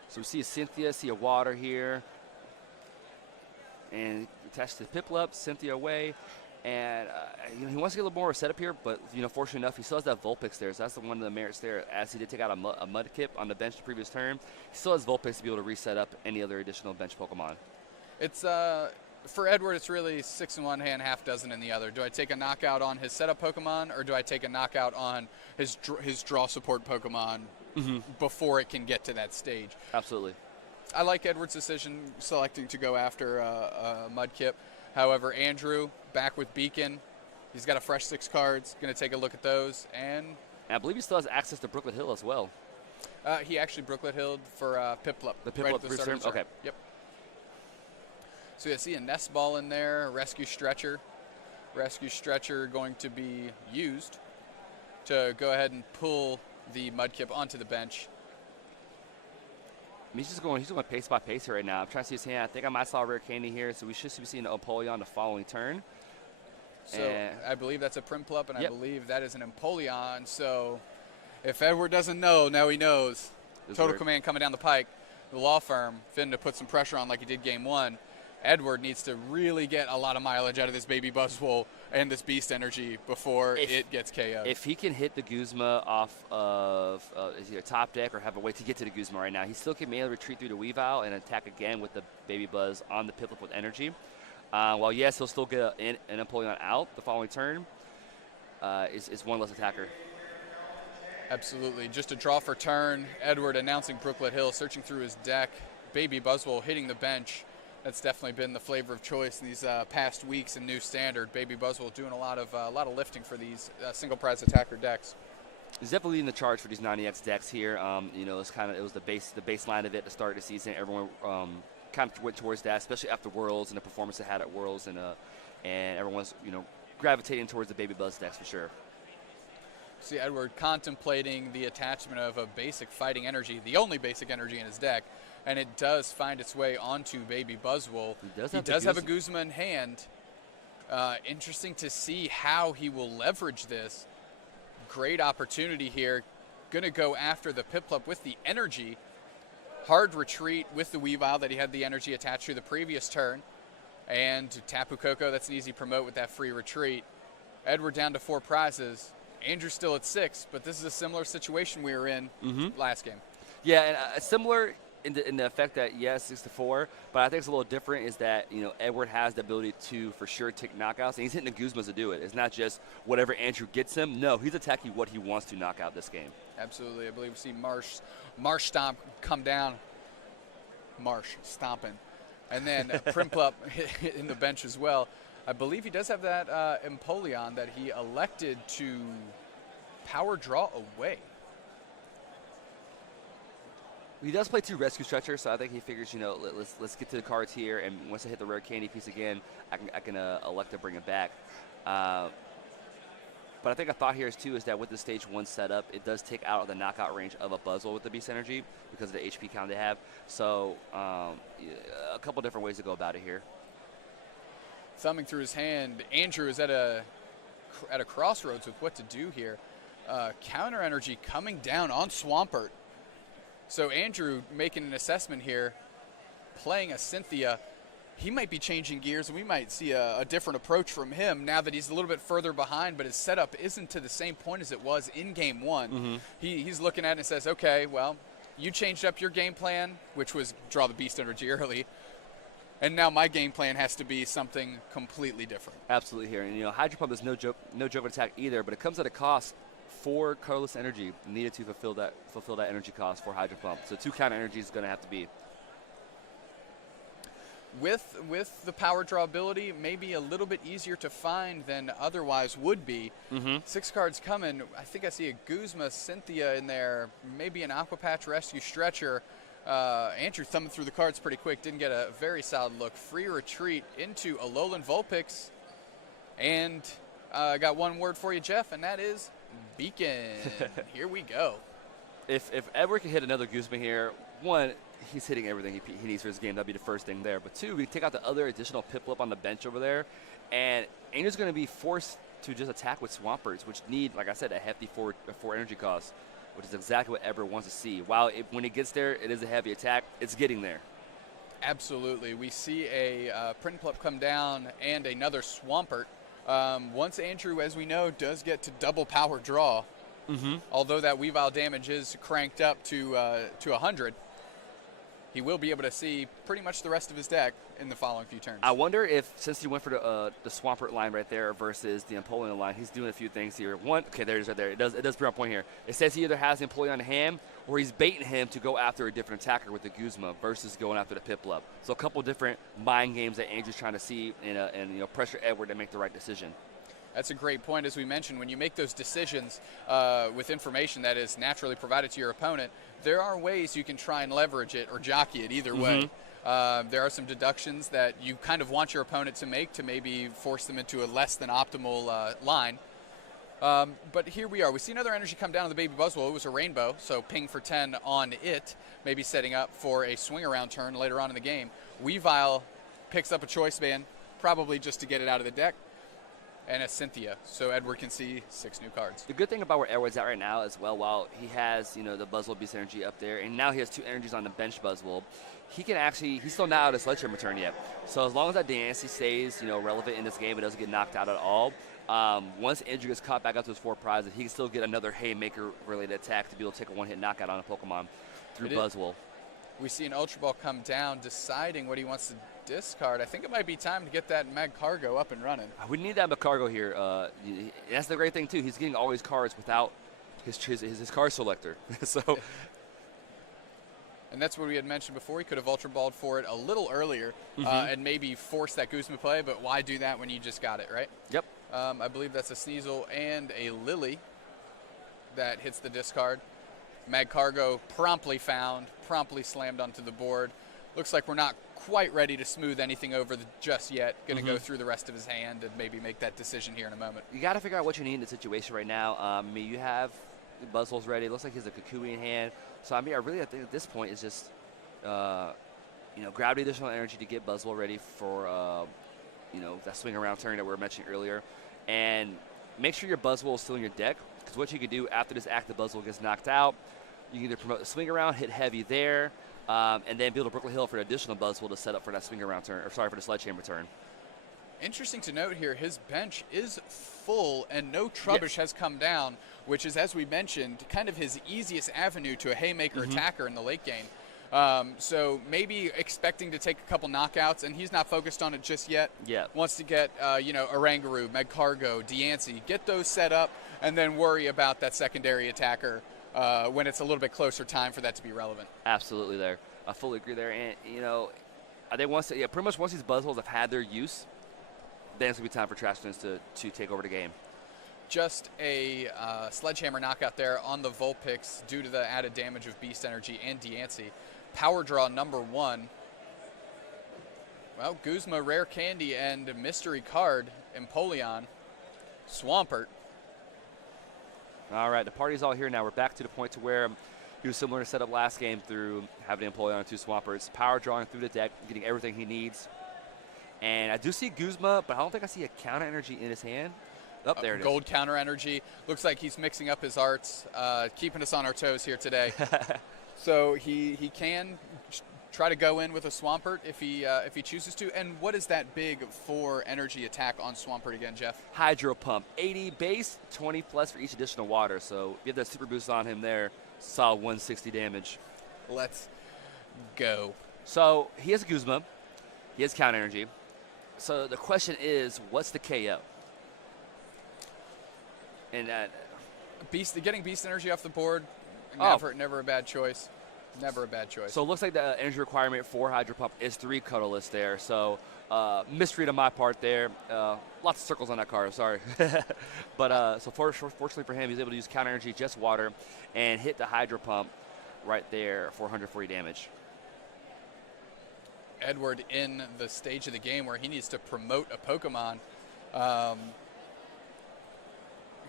So we see a Cynthia, see a Water here. And attached to the Piplup, Cynthia away, and he wants to get a little more setup here, but fortunately enough, he still has that Vulpix there, so that's one of the merits there. As he did take out a Mudkip on the bench the previous turn, he still has Vulpix to be able to reset up any other additional bench Pokemon. It's For Edward, it's really 6 in one hand, half dozen in the other. Do I take a knockout on his setup Pokemon, or do I take a knockout on his draw support Pokemon before it can get to that stage? Absolutely. I like Edward's decision selecting to go after Mudkip. However, Andrew, back with Beacon. He's got a fresh 6 cards. Going to take a look at those. And I believe he still has access to Brooklet Hill as well. He actually Brooklet Hilled for Piplup. The Piplup right at the start of the turn. Okay. Yep. So you see a Nest Ball in there, a Rescue Stretcher. Rescue Stretcher going to be used to go ahead and pull the Mudkip onto the bench. He's going pace by pace here right now. I'm trying to see his hand. I think I might saw a Rare Candy here, so we should be seeing an Empoleon the following turn. So I believe that's a Primplup, and Yep. I believe that is an Empoleon. So if Edward doesn't know, now he knows. Total Command coming down the pike. The law firm, Finn to put some pressure on like he did game 1. Edward needs to really get a lot of mileage out of this Baby Buzzwole and this Beast Energy before it gets KO'd. If he can hit the Guzma off of either top deck or have a way to get to the Guzma right now, he still can mainly retreat through the Weavile and attack again with the Baby Buzz on the Piplup with energy. While yes, he'll still get an Empoleon out the following turn, is one less attacker. Absolutely. Just a draw for turn. Edward announcing Brooklet Hill, searching through his deck. Baby Buzzwole hitting the bench. That's definitely been the flavor of choice in these past weeks in New Standard. Baby Buzzwole doing a lot of lifting for these single prize attacker decks. He's definitely leading the charge for these 90X decks here. It was the baseline of it to start the season. Everyone kind of went towards that, especially after Worlds and the performance they had at Worlds, and everyone's gravitating towards the Baby Buzz decks for sure. See Edward contemplating the attachment of a basic fighting energy, the only basic energy in his deck, and it does find its way onto Baby Buzzwole. He does have a Guzma in hand. Interesting to see how he will leverage this. Great opportunity here. Going to go after the Piplup with the energy. Hard retreat with the Weavile that he had the energy attached to the previous turn. And Tapu Koko, that's an easy promote with that free retreat. Edward down to 4 prizes. Andrew still at 6, but this is a similar situation we were in last game. Yeah, and similar in the effect that, yes, 6 to 4, but I think it's a little different is that, Edward has the ability to, for sure, take knockouts, and he's hitting the Guzmas to do it. It's not just whatever Andrew gets him. No, he's attacking what he wants to knock out this game. Absolutely. I believe we see Marsh Stomp come down. Marsh stomping. And then Primplup in the bench as well. I believe he does have that Empoleon that he elected to power draw away. He does play 2 Rescue Stretchers, so I think he figures, let's get to the cards here, and once I hit the Rare Candy piece again, I can elect to bring it back. But I think a thought here is that with the Stage 1 setup, it does take out of the knockout range of a Buzzwole with the Beast Energy because of the HP count they have. So a couple different ways to go about it here. Thumbing through his hand, Andrew is at a crossroads with what to do here. Counter energy coming down on Swampert. So Andrew making an assessment here, playing a Cynthia. He might be changing gears, and we might see a different approach from him now that he's a little bit further behind, but his setup isn't to the same point as it was in Game 1. He's looking at it and says, okay, well, you changed up your game plan, which was draw the Beast Energy early, and now my game plan has to be something completely different. Absolutely here. And, Hydro Pump is no joke attack either, but it comes at a cost. 4 colorless energy needed to fulfill that energy cost for Hydro Pump. So 2 counter energy is going to have to be. With the power draw ability, maybe a little bit easier to find than otherwise would be. 6 cards coming. I think I see a Guzma, Cynthia in there, maybe an Aqua Patch Rescue Stretcher. Andrew thumbing through the cards pretty quick, didn't get a very solid look. Free retreat into Alolan Vulpix. And I got one word for you, Jeff, and that is Beacon. Here we go. If Edward can hit another Guzma here, 1, he's hitting everything he needs for his game. That'd be the first thing there. But 2, we take out the other additional Piplup on the bench over there, and Andrew's going to be forced to just attack with Swamperts, which need, like I said, a hefty 4 energy cost, which is exactly what Edward wants to see. While when he gets there, it is a heavy attack. It's getting there. Absolutely. We see a Primplup come down and another Swampert. Once Andrew, as we know, does get to double power draw, although that Weavile damage is cranked up to 100, he will be able to see pretty much the rest of his deck in the following few turns. I wonder if, since he went for the Swampert line right there versus the Empoleon line, he's doing a few things here. One, okay, there it is right there. It does bring up a point here. It says he either has the Empoleon in hand or he's baiting him to go after a different attacker with the Guzma versus going after the Piplup. So a couple different mind games that Andrew's trying to see and pressure Edward to make the right decision. That's a great point. As we mentioned, when you make those decisions with information that is naturally provided to your opponent, there are ways you can try and leverage it or jockey it either way. There are some deductions that you kind of want your opponent to make to maybe force them into a less than optimal line. But here we are. We see another energy come down on the Baby Buzzwole. It was a rainbow, so ping for 10 on it, maybe setting up for a swing around turn later on in the game. Weavile picks up a Choice Band, probably just to get it out of the deck, and a Cynthia, so Edward can see 6 new cards. The good thing about where Edward's at right now as well, while he has, the Buzzwole Beast energy up there, and now he has 2 energies on the bench Buzzwole, he's still not out of Sledgehammer turn yet. So as long as that Dancy stays, relevant in this game, it doesn't get knocked out at all. Once Andrew gets caught back up to his 4 prizes, he can still get another Haymaker-related attack to be able to take a one-hit knockout on a Pokemon through Buzzwole. We see an Ultra Ball come down, deciding what he wants to discard. I think it might be time to get that Magcargo up and running. We need that Magcargo here. That's the great thing, too. He's getting all his cards without his card selector. So, and that's what we had mentioned before. He could have Ultra Balled for it a little earlier and maybe force that Guzma play, but why do that when you just got it, right? Yep. I believe that's a Sneasel and a Lily that hits the discard. Magcargo promptly found, promptly slammed onto the board. Looks like we're not quite ready to smooth anything over just yet. Going to go through the rest of his hand and maybe make that decision here in a moment. You got to figure out what you need in the situation right now. You have Buzzwole's ready. It looks like he has a Kukui in hand. So, I think at this point is just, grab the additional energy to get Buzzwole ready for, that swing around turn that we were mentioning earlier. And make sure your Buzzwole is still in your deck, because what you can do after this active Buzzwole gets knocked out, you can either promote the swing around, hit heavy there, and then build a Brooklyn Hill for an additional Buzzwole to set up for that swing around turn, for the Sledgehammer turn. Interesting to note here, his bench is full and no Trubbish has come down, which is, as we mentioned, kind of his easiest avenue to a Haymaker attacker in the late game. So maybe expecting to take a couple knockouts, and he's not focused on it just yet. Yeah. Wants to get, Oranguru, Magcargo, Deancey, get those set up, and then worry about that secondary attacker when it's a little bit closer time for that to be relevant. Absolutely there. I fully agree there. And, pretty much once these Buzzwoles have had their use, then it's going to be time for Trash Twins to take over the game. Just a Sledgehammer knockout there on the Vulpix due to the added damage of Beast Energy and Deancey. Power draw number 1. Well, Guzma, Rare Candy, and Mystery Card, Empoleon, Swampert. All right, the party's all here now. We're back to the point to where he was similar to setup last game through having Empoleon and 2 Swamperts. Power drawing through the deck, getting everything he needs. And I do see Guzma, but I don't think I see a counter energy in his hand. Oh, there it is. Gold counter energy. Looks like he's mixing up his arts, keeping us on our toes here today. So he can try to go in with a Swampert if he chooses to. And what is that big 4 energy attack on Swampert again, Jeff? Hydro Pump. 80 base, 20 plus for each additional water. So if you have that super boost on him there, solid 160 damage. Let's go. So he has a Guzma. He has counter energy. So the question is, what's the KO? And getting Beast Energy off the board, never a bad choice. Never a bad choice. So it looks like the energy requirement for Hydro Pump is 3 colorless there. So misread on my part there. Lots of circles on that card, sorry. But so fortunately for him, he's able to use counter energy, just water, and hit the Hydro Pump right there for 140 damage. Edward in the stage of the game where he needs to promote a Pokemon.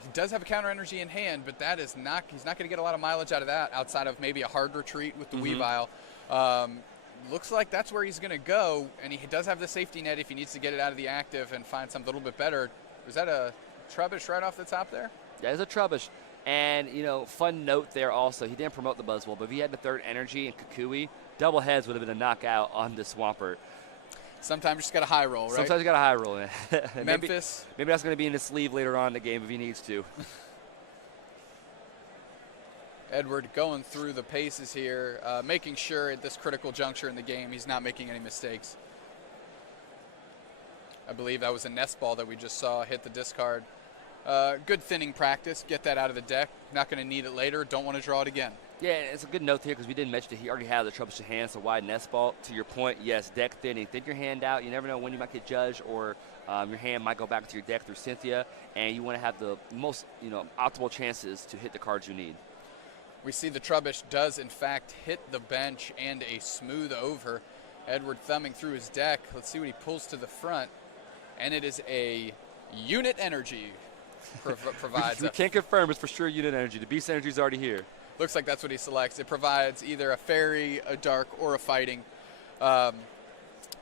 He does have a counter energy in hand, but he's not going to get a lot of mileage out of that outside of maybe a hard retreat with the Weavile. Looks like that's where he's going to go, and he does have the safety net if he needs to get it out of the active and find something a little bit better. Was that a Trubbish right off the top there? Yeah, it's a Trubbish. And, fun note there also, he didn't promote the Buzzwole, but if he had the 3rd energy and Kukui, double heads would have been a knockout on the Swampert. Sometimes you just got a high roll, right? Sometimes you got a high roll. Memphis. Maybe that's going to be in his sleeve later on in the game if he needs to. Edward going through the paces here, making sure at this critical juncture in the game he's not making any mistakes. I believe that was a nest ball that we just saw hit the discard. Good thinning practice. Get that out of the deck. Not going to need it later. Don't want to draw it again. Yeah, it's a good note here because we didn't mention that he already had the troubleshoot hand, so wide nest ball. To your point, yes, deck thinning. Thin your hand out. You never know when you might get judged or your hand might go back into your deck through Cynthia, and you want to have the most optimal chances to hit the cards you need. We see the Trubbish does, in fact, hit the bench and a smooth over. Edward thumbing through his deck. Let's see what he pulls to the front. And it is a unit energy provides. We can't confirm it's for sure unit energy. The beast energy is already here. Looks like that's what he selects. It provides either a fairy, a dark, or a fighting,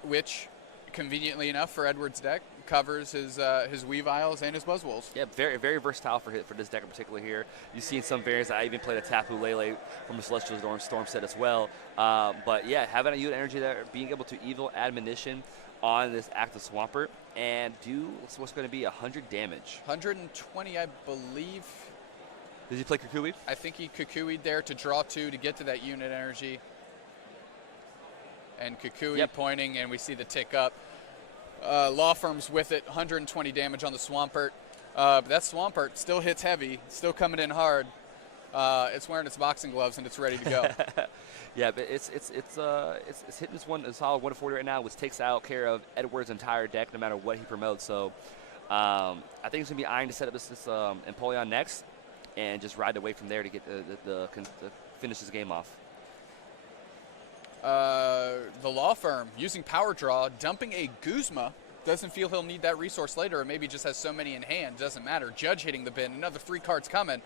which, conveniently enough for Edward's deck, covers his Weaviles and his Buzzwoles. Yeah, very, very versatile for this deck in particular here. You've seen some variants. I even played a Tapu Lele from the Celestial Storm set as well. But yeah, having a unit energy there, being able to evil admonition on this active Swampert and do what's going to be 100 damage. 120, I believe. Did he play Kukui? I think he Kukui'd there to draw 2 to get to that unit energy. And Kukui pointing, and we see the tick up. Law Firm's with it, 120 damage on the Swampert. But that Swampert still hits heavy, still coming in hard. It's wearing its boxing gloves and it's ready to go. Yeah, but it's hitting this one a solid 140 right now, which takes out care of Edward's entire deck, no matter what he promotes. So I think it's gonna be eyeing to set up this Empoleon next, and just ride away from there to get the finish this game off. The Law Firm using Power Draw, dumping a Guzma. Doesn't feel he'll need that resource later, or maybe just has so many in hand. Doesn't matter. Judge hitting the bin. Another 3 cards coming,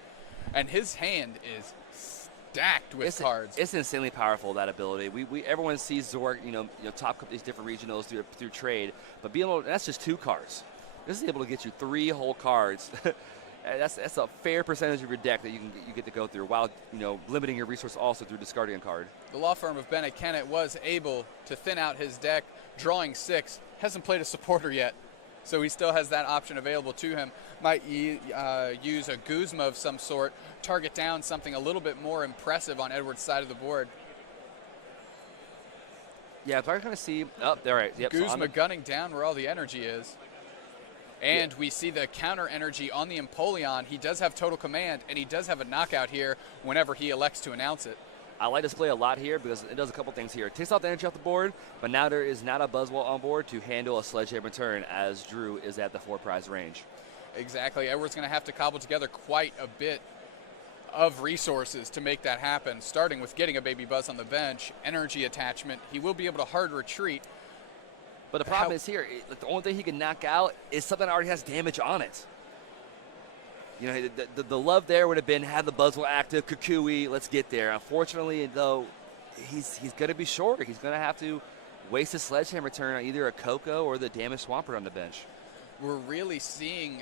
and his hand is stacked with cards. It's insanely powerful, that ability. Everyone sees Zork, top these different regionals through trade, but being able that's just 2 cards. This is able to get you 3 whole cards. That's a fair percentage of your deck that you get to go through, while limiting your resource also through discarding a card. The Law Firm of Bennett Kennett was able to thin out his deck, drawing 6. Hasn't played a supporter yet, so he still has that option available to him. Might use a Guzma of some sort, target down something a little bit more impressive on Edward's side of the board. Yeah, if I kind of see there, right? Yep, Guzma gunning down where all the energy is. And we see the counter energy on the Empoleon. He does have total command, and he does have a knockout here whenever he elects to announce it. I like this play a lot here because it does a couple things here. It takes off the energy off the board, but now there is not a Buzzwole on board to handle a Sledgehammer turn, as Drew is at the 4 prize range. Exactly. Edward's going to have to cobble together quite a bit of resources to make that happen, starting with getting a Baby Buzz on the bench, energy attachment. He will be able to hard retreat. But the problem is here, the only thing he can knock out is something that already has damage on it. The love there would have been have the Buzzwole active, Kukui, let's get there. Unfortunately, though, he's going to be short. He's going to have to waste his Sledgehammer turn on either a Coco or the damaged Swampert on the bench. We're really seeing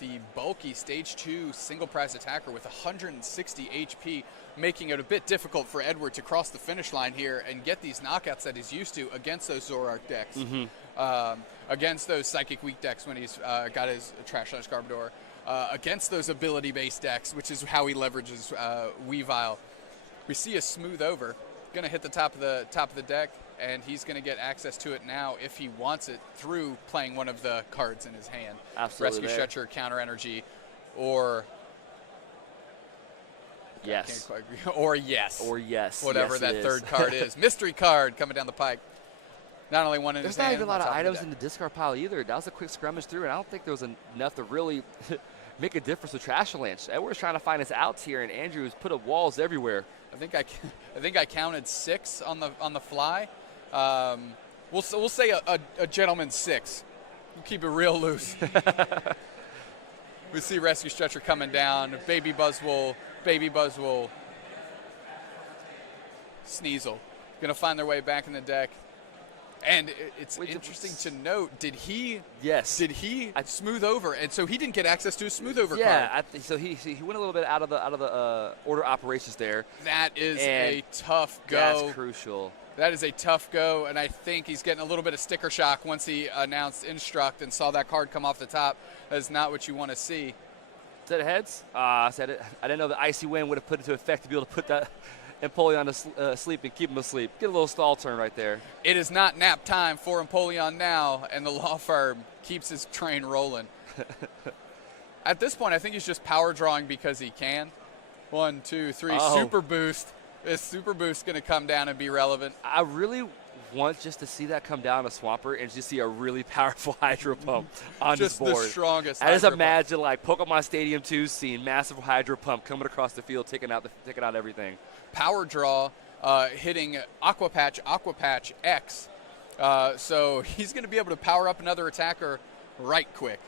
the bulky Stage 2 single prize attacker with 160 HP, making it a bit difficult for Edward to cross the finish line here and get these knockouts that he's used to against those Zoroark decks, against those Psychic Weak decks when he's got his Trash-Slash Garbodor, against those ability-based decks, which is how he leverages Weavile. We see a smooth over, going to hit the top of the deck, and he's going to get access to it now if he wants it through playing one of the cards in his hand. Absolutely. Rescue Stretcher, Counter Energy, or yes. Or yes. Or yes. Whatever that third card is. Mystery card coming down the pike. Not only one in his hand. There's not even a lot of items in the discard pile either. That was a quick scrummage through, and I don't think there was enough to really make a difference with Trash Avalanche. Edward's trying to find his outs here, and Andrew's put up walls everywhere. I think I counted 6 on the fly. We'll say a gentleman's 6. We'll keep it real loose. We see Rescue Stretcher coming down. Baby Buzzwole, Sneasel. Going to find their way back in the deck. And it's interesting to note, did he smooth over? And so he didn't get access to a smooth over card. Yeah, so he went a little bit out of the order operations there. That is a tough go. That's crucial. That is a tough go, and I think he's getting a little bit of sticker shock once he announced Instruct and saw that card come off the top. That is not what you want to see. Is that heads? I said it. I didn't know the icy wind would have put it into effect to be able to put that Empoleon to sleep and keep him asleep. Get a little stall turn right there. It is not nap time for Empoleon now, and the law firm keeps his train rolling. At this point, I think he's just power drawing because he can. 1, 2, 3, super boost. Is super boost going to come down and be relevant? I really want just to see that come down to Swampert and just see a really powerful Hydro Pump on this board. Just the strongest. I just imagine like Pokemon Stadium 2 scene, massive Hydro Pump coming across the field, taking out everything. Power draw, hitting Aqua Patch X. So he's going to be able to power up another attacker right quick.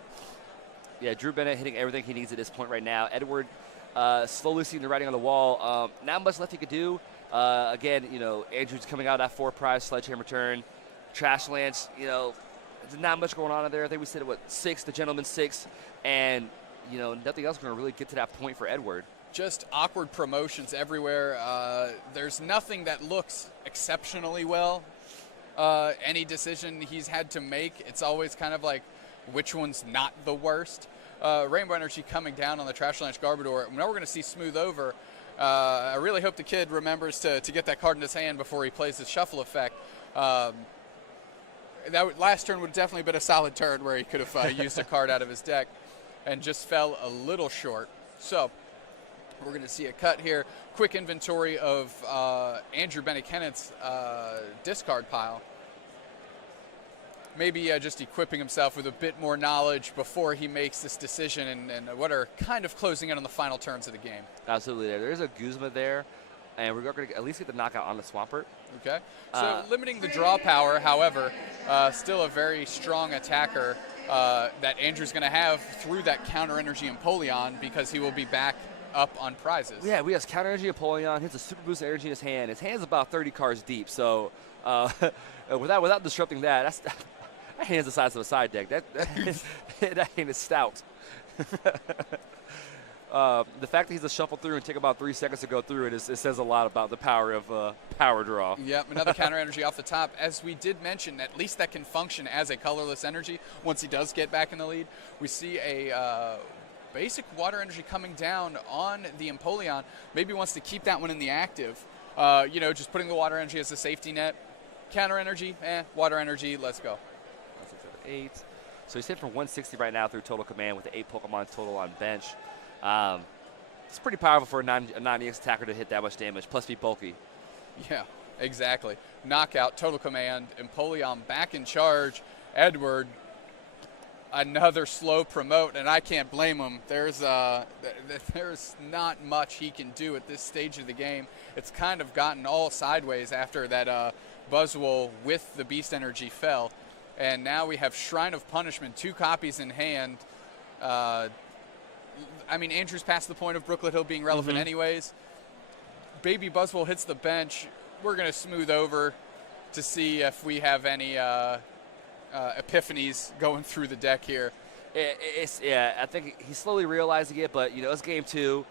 Yeah, Drew Bennett hitting everything he needs at this point right now. Edward slowly seeing the writing on the wall. Not much left he could do. Again, Andrew's coming out of that 4 prize sledgehammer turn. Trash Lance, there's not much going on in there. I think we said, 6, the gentleman 6. And, nothing else going to really get to that point for Edward. Just awkward promotions everywhere. There's nothing that looks exceptionally well. Any decision he's had to make, it's always kind of like, which one's not the worst? Rainbow Energy coming down on the Trash Lance Garbodor. Now we're going to see Smooth Over. I really hope the kid remembers to get that card in his hand before he plays his shuffle effect. Last turn would have definitely been a solid turn where he could have used a card out of his deck and just fell a little short. So we're going to see a cut here. Quick inventory of Andrew Kennett's discard pile. Maybe just equipping himself with a bit more knowledge before he makes this decision and what are kind of closing in on the final turns of the game. Absolutely. There's a Guzma there, and we're going to at least get the knockout on the Swampert. Okay. So limiting the draw power, however, still a very strong attacker that Andrew's going to have through that counter energy Empoleon because he will be back up on prizes. Yeah, we have counter energy Empoleon, hits a super boost energy in his hand. His hand's about 30 cards deep, so without disrupting that, that hand's the size of a side deck. That hand is stout. The fact that he's a shuffle through and take about 3 seconds to go through it says a lot about the power of power draw. Yep, another counter energy off the top. As we did mention, at least that can function as a colorless energy once he does get back in the lead. We see a basic water energy coming down on the Empoleon. Maybe wants to keep that one in the active. Just putting the water energy as a safety net. Counter energy, water energy, let's go. 8. So he's hit for 160 right now through total command with the 8 Pokemon total on bench. It's pretty powerful for a non-EX attacker to hit that much damage, plus be bulky. Yeah, exactly. Knockout, total command, Empoleon back in charge. Edward, another slow promote, and I can't blame him. There's not much he can do at this stage of the game. It's kind of gotten all sideways after that Buzzwole with the Beast Energy fell. And now we have Shrine of Punishment, 2 copies in hand. Andrew's past the point of Brooklet Hill being relevant anyways. Baby Buzzwole hits the bench. We're going to smooth over to see if we have any epiphanies going through the deck here. I think he's slowly realizing it, but, it's game 2.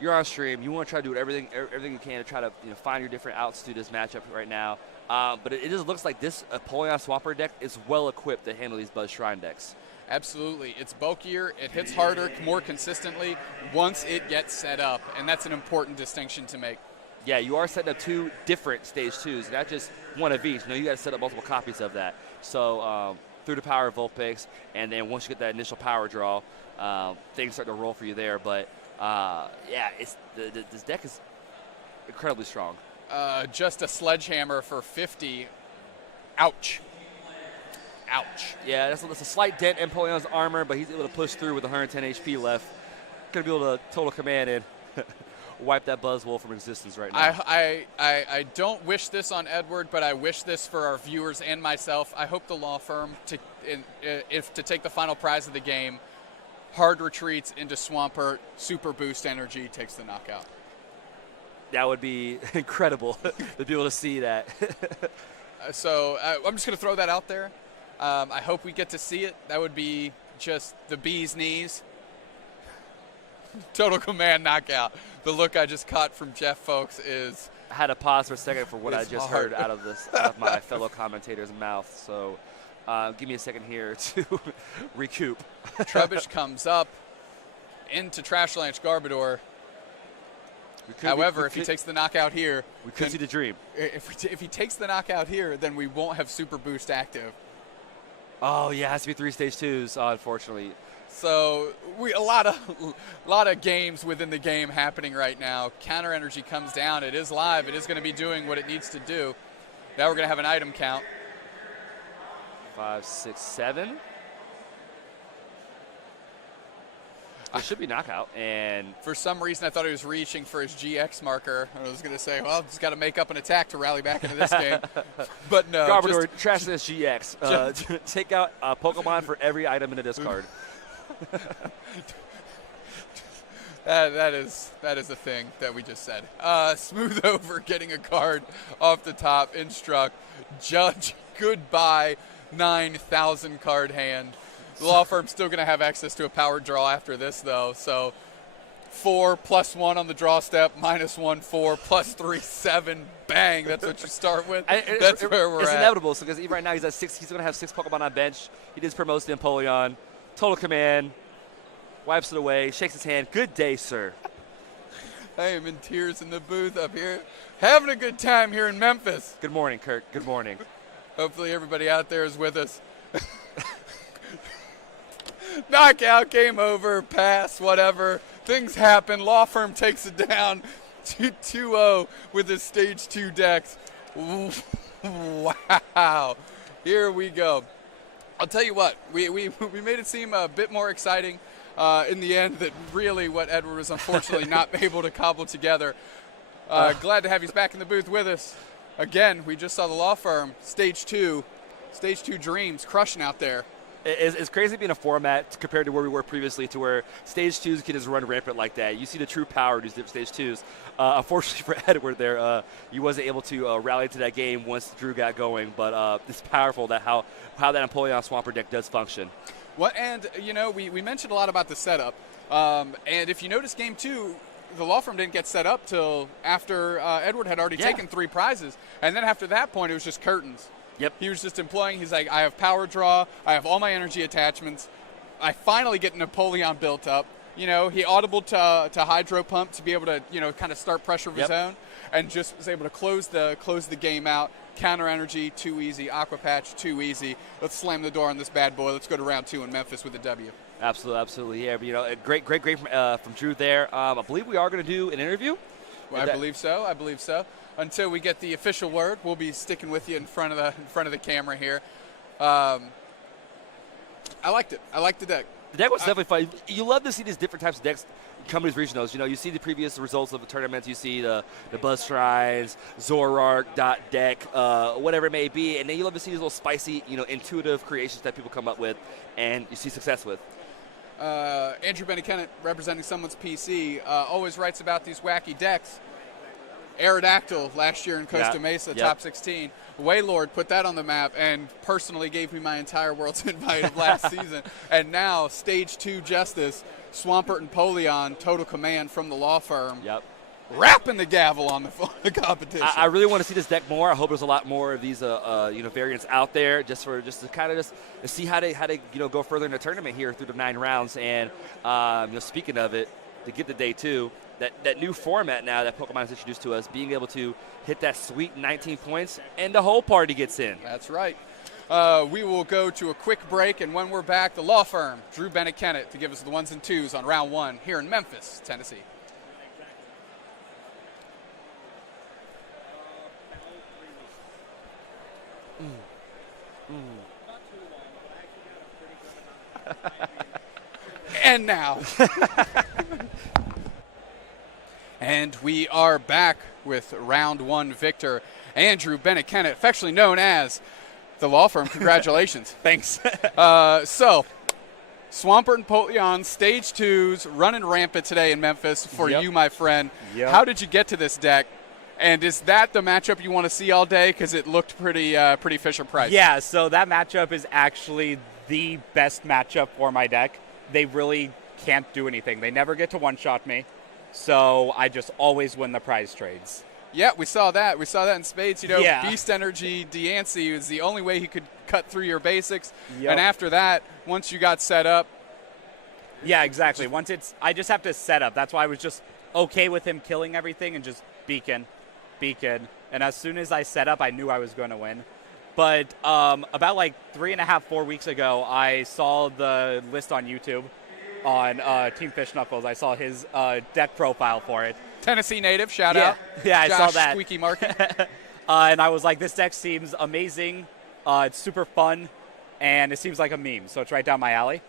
You're on stream. You want to try to do everything you can to try to find your different outs to this matchup right now. But it just looks like this Empoleon Swampert deck is well equipped to handle these Buzz Shrine decks. Absolutely. It's bulkier, it hits harder, more consistently once it gets set up, and that's an important distinction to make. Yeah, you are setting up 2 different stage 2s, not just one of each. You got to set up multiple copies of that. So through the power of Vulpix, and then once you get that initial power draw, things start to roll for you there. But this deck is incredibly strong. Just a sledgehammer for 50. Ouch. Yeah, that's a slight dent in Empoleon's armor, but he's able to push through with 110 HP left. Going to be able to total command and wipe that Buzzwole from existence right now. I don't wish this on Edward, but I wish this for our viewers and myself. I hope the law firm, to take the final prize of the game, hard retreats into Swampert, super boost energy, takes the knockout. That would be incredible to be able to see that. So I'm just going to throw that out there. I hope we get to see it. That would be just the bee's knees. Total command knockout. The look I just caught from Jeff, folks, is... I had to pause for a second for what I just heard out of my fellow commentator's mouth. So give me a second here to recoup. Trubbish comes up. into Trashlanch Garbodor. However, if he takes the knockout here, we could see the dream. If he takes the knockout here, then we won't have Super Boost active. Oh yeah, it has to be 3 stage 2s, unfortunately. So a lot of games within the game happening right now. Counter energy comes down. It is live. It is going to be doing what it needs to do. Now we're going to have an item count. 5, 6, 7. It should be knockout. And for some reason, I thought he was reaching for his GX marker. I was going to say, well, just got to make up an attack to rally back into this game. But no. Garbodor, trash this GX. Take out a Pokemon for every item in the discard. That is a thing that we just said. Smooth over, getting a card off the top. Instruct. Judge. Goodbye. 9,000 card hand. The law firm's still going to have access to a power draw after this, though. So 4 + 1 on the draw step, -1, 4 + 3, 7. Bang. That's what you start with. That's where we're at. It's inevitable. So because even right now he's at 6. He's going to have 6 Pokemon on bench. He just promotes the Empoleon. Total command. Wipes it away. Shakes his hand. Good day, sir. I am in tears in the booth up here. Having a good time here in Memphis. Good morning, Kurt. Good morning. Hopefully everybody out there is with us. Knockout, game over, pass, whatever. Things happen. Law firm takes it down 2-0 with his stage 2 decks. Wow. Here we go. I'll tell you what, we made it seem a bit more exciting in the end that really what Edward was unfortunately not able to cobble together. Glad to have you back in the booth with us. Again, we just saw the law firm, stage 2 dreams, crushing out there. It's crazy being a format compared to where we were previously, to where stage 2s can just run rampant like that. You see the true power of these different stage 2s. Unfortunately for Edward there, he wasn't able to rally to that game once Drew got going, but it's powerful that how that Empoleon Swampert deck does function. Well, and, you know, we mentioned a lot about the setup, and if you notice game 2, the law firm didn't get set up till after Edward had already taken 3 prizes, and then after that point it was just curtains. Yep. He was just employing, he's like, I have power draw, I have all my energy attachments, I finally get Napoleon built up. You know, he audibled to Hydro Pump to be able to, you know, kind of start pressure of his own, and just was able to close the game out. Counter energy, too easy. Aqua Patch, too easy. Let's slam the door on this bad boy. Let's go to round 2 in Memphis with a W. Absolutely. Yeah, but, you know, great from Drew there. I believe we are going to do an interview. Well, I believe so. Until we get the official word, we'll be sticking with you in front of the camera here. I liked it. I liked the deck. The deck was definitely fun. You love to see these different types of decks come to these regionals. You know, you see the previous results of the tournaments. You see the Buzz Shrines, Zoroark, Dot Deck, whatever it may be. And then you love to see these little spicy, you know, intuitive creations that people come up with and you see success with. Andrew Kennett, representing someone's PC, always writes about these wacky decks. Aerodactyl last year in Costa Mesa, top 16. Waylord put that on the map and personally gave me my entire World's Invite of last season. And now, Stage 2 Justice, Swampert and Empoleon, total command from the law firm. Yep. Rapping the gavel on the competition. I really want to see this deck more. I hope there's a lot more of these you know, variants out there just to kind of to see how they you know, go further in the tournament here through the 9 rounds. And you know, speaking of it, to get to day 2, that new format now that Pokemon has introduced to us, being able to hit that sweet 19 points and the whole party gets in. That's right. We will go to a quick break, and when we're back, the law firm, Drew Kennett, to give us the 1s and 2s on round 1 here in Memphis, Tennessee. And now. And we are back with round 1 victor, Andrew Kennett, affectionately known as the law firm. Congratulations. Thanks. So, Swampert and Empoleon, stage 2s, running rampant today in Memphis for you, my friend. Yep. How did you get to this deck? And is that the matchup you want to see all day? Because it looked pretty Fisher-Price. Yeah, so that matchup is actually the best matchup for my deck. They really can't do anything. They never get to one-shot me. So I just always win the prize trades. Yeah, we saw that. We saw that in spades. You know, Yeah. Beast Energy, Deancey was the only way he could cut through your basics. Yep. And after that, once you got set up, Yeah, exactly. I just have to set up. That's why I was just okay with him killing everything and just beacon. And as soon as I set up, I knew I was going to win. But about like 3.5, 4 weeks ago, I saw the list on YouTube on Team Fish Knuckles. I saw his deck profile for it. Tennessee native, shout out. Yeah, I Josh saw that. Squeaky Market. And I was like, this deck seems amazing. It's super fun, and it seems like a meme, so it's right down my alley.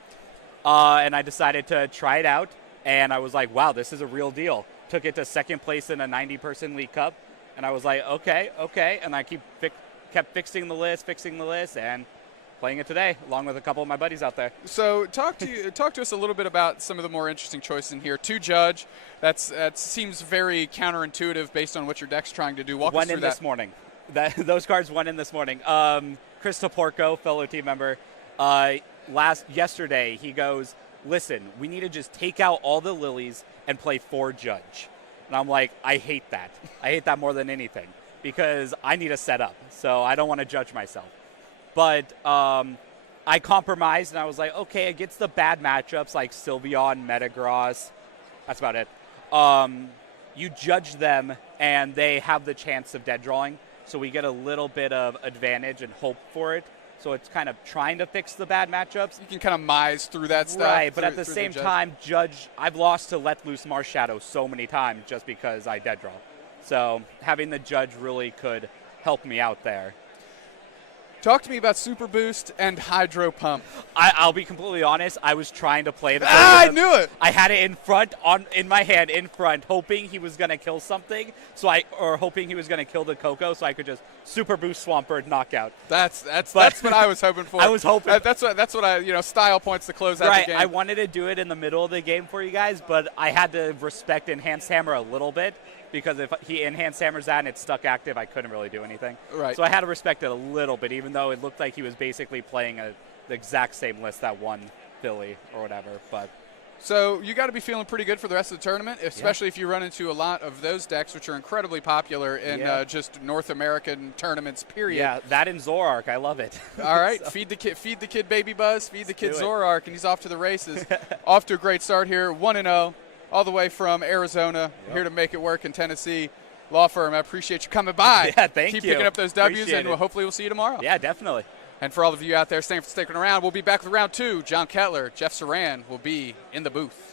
And I decided to try it out, and I was like, wow, this is a real deal. Took it to second place in a 90-person League Cup, and I was like, okay. And I kept fixing the list, and playing it today, along with a couple of my buddies out there. So talk to us a little bit about some of the more interesting choices in here. To judge, that seems very counterintuitive based on what your deck's trying to do. Walk us through that. This morning. Those cards went in this morning. Chris Toporco, fellow team member, yesterday he goes, listen, we need to just take out all the lilies and play 4 judge. And I'm like, I hate that. I hate that more than anything because I need a setup, so I don't want to judge myself. But I compromised, and I was like, okay, against the bad matchups like Sylveon, Metagross, that's about it. You judge them, and they have the chance of dead drawing, so we get a little bit of advantage and hope for it. So it's kind of trying to fix the bad matchups. You can kind of mize through that stuff. Right, but at the same time, judge, I've lost to Let Loose Marshadow so many times just because I dead draw. So having the judge really could help me out there. Talk to me about Super Boost and Hydro Pump. I'll be completely honest. I was trying to play it. I knew it. I had it in my hand in front, hoping he was going to kill something. Or hoping he was going to kill the Coco, so I could just Super Boost Swampert knockout. That's what I was hoping for. I was hoping. That's what I style points to close out the game. I wanted to do it in the middle of the game for you guys, but I had to respect Enhanced Hammer a little bit. Because if he enhanced hammers that and it's stuck active, I couldn't really do anything. Right. So I had to respect it a little bit, even though it looked like he was basically playing the exact same list that won Philly or whatever. But so you got to be feeling pretty good for the rest of the tournament, especially if you run into a lot of those decks, which are incredibly popular in just North American tournaments, period. Yeah, that and Zoroark. I love it. All right. So. Feed the kid Baby Buzz. Feed the kid Zoroark, and he's off to the races. Off to a great start here, 1-0. All the way from Arizona, here to make it work in Tennessee. Law firm, I appreciate you coming by. Yeah, thank you. Keep picking up those W's, appreciate and hopefully we'll see you tomorrow. Yeah, definitely. And for all of you out there, thanks for sticking around. We'll be back with round 2. John Kettler, Jeff Saran will be in the booth.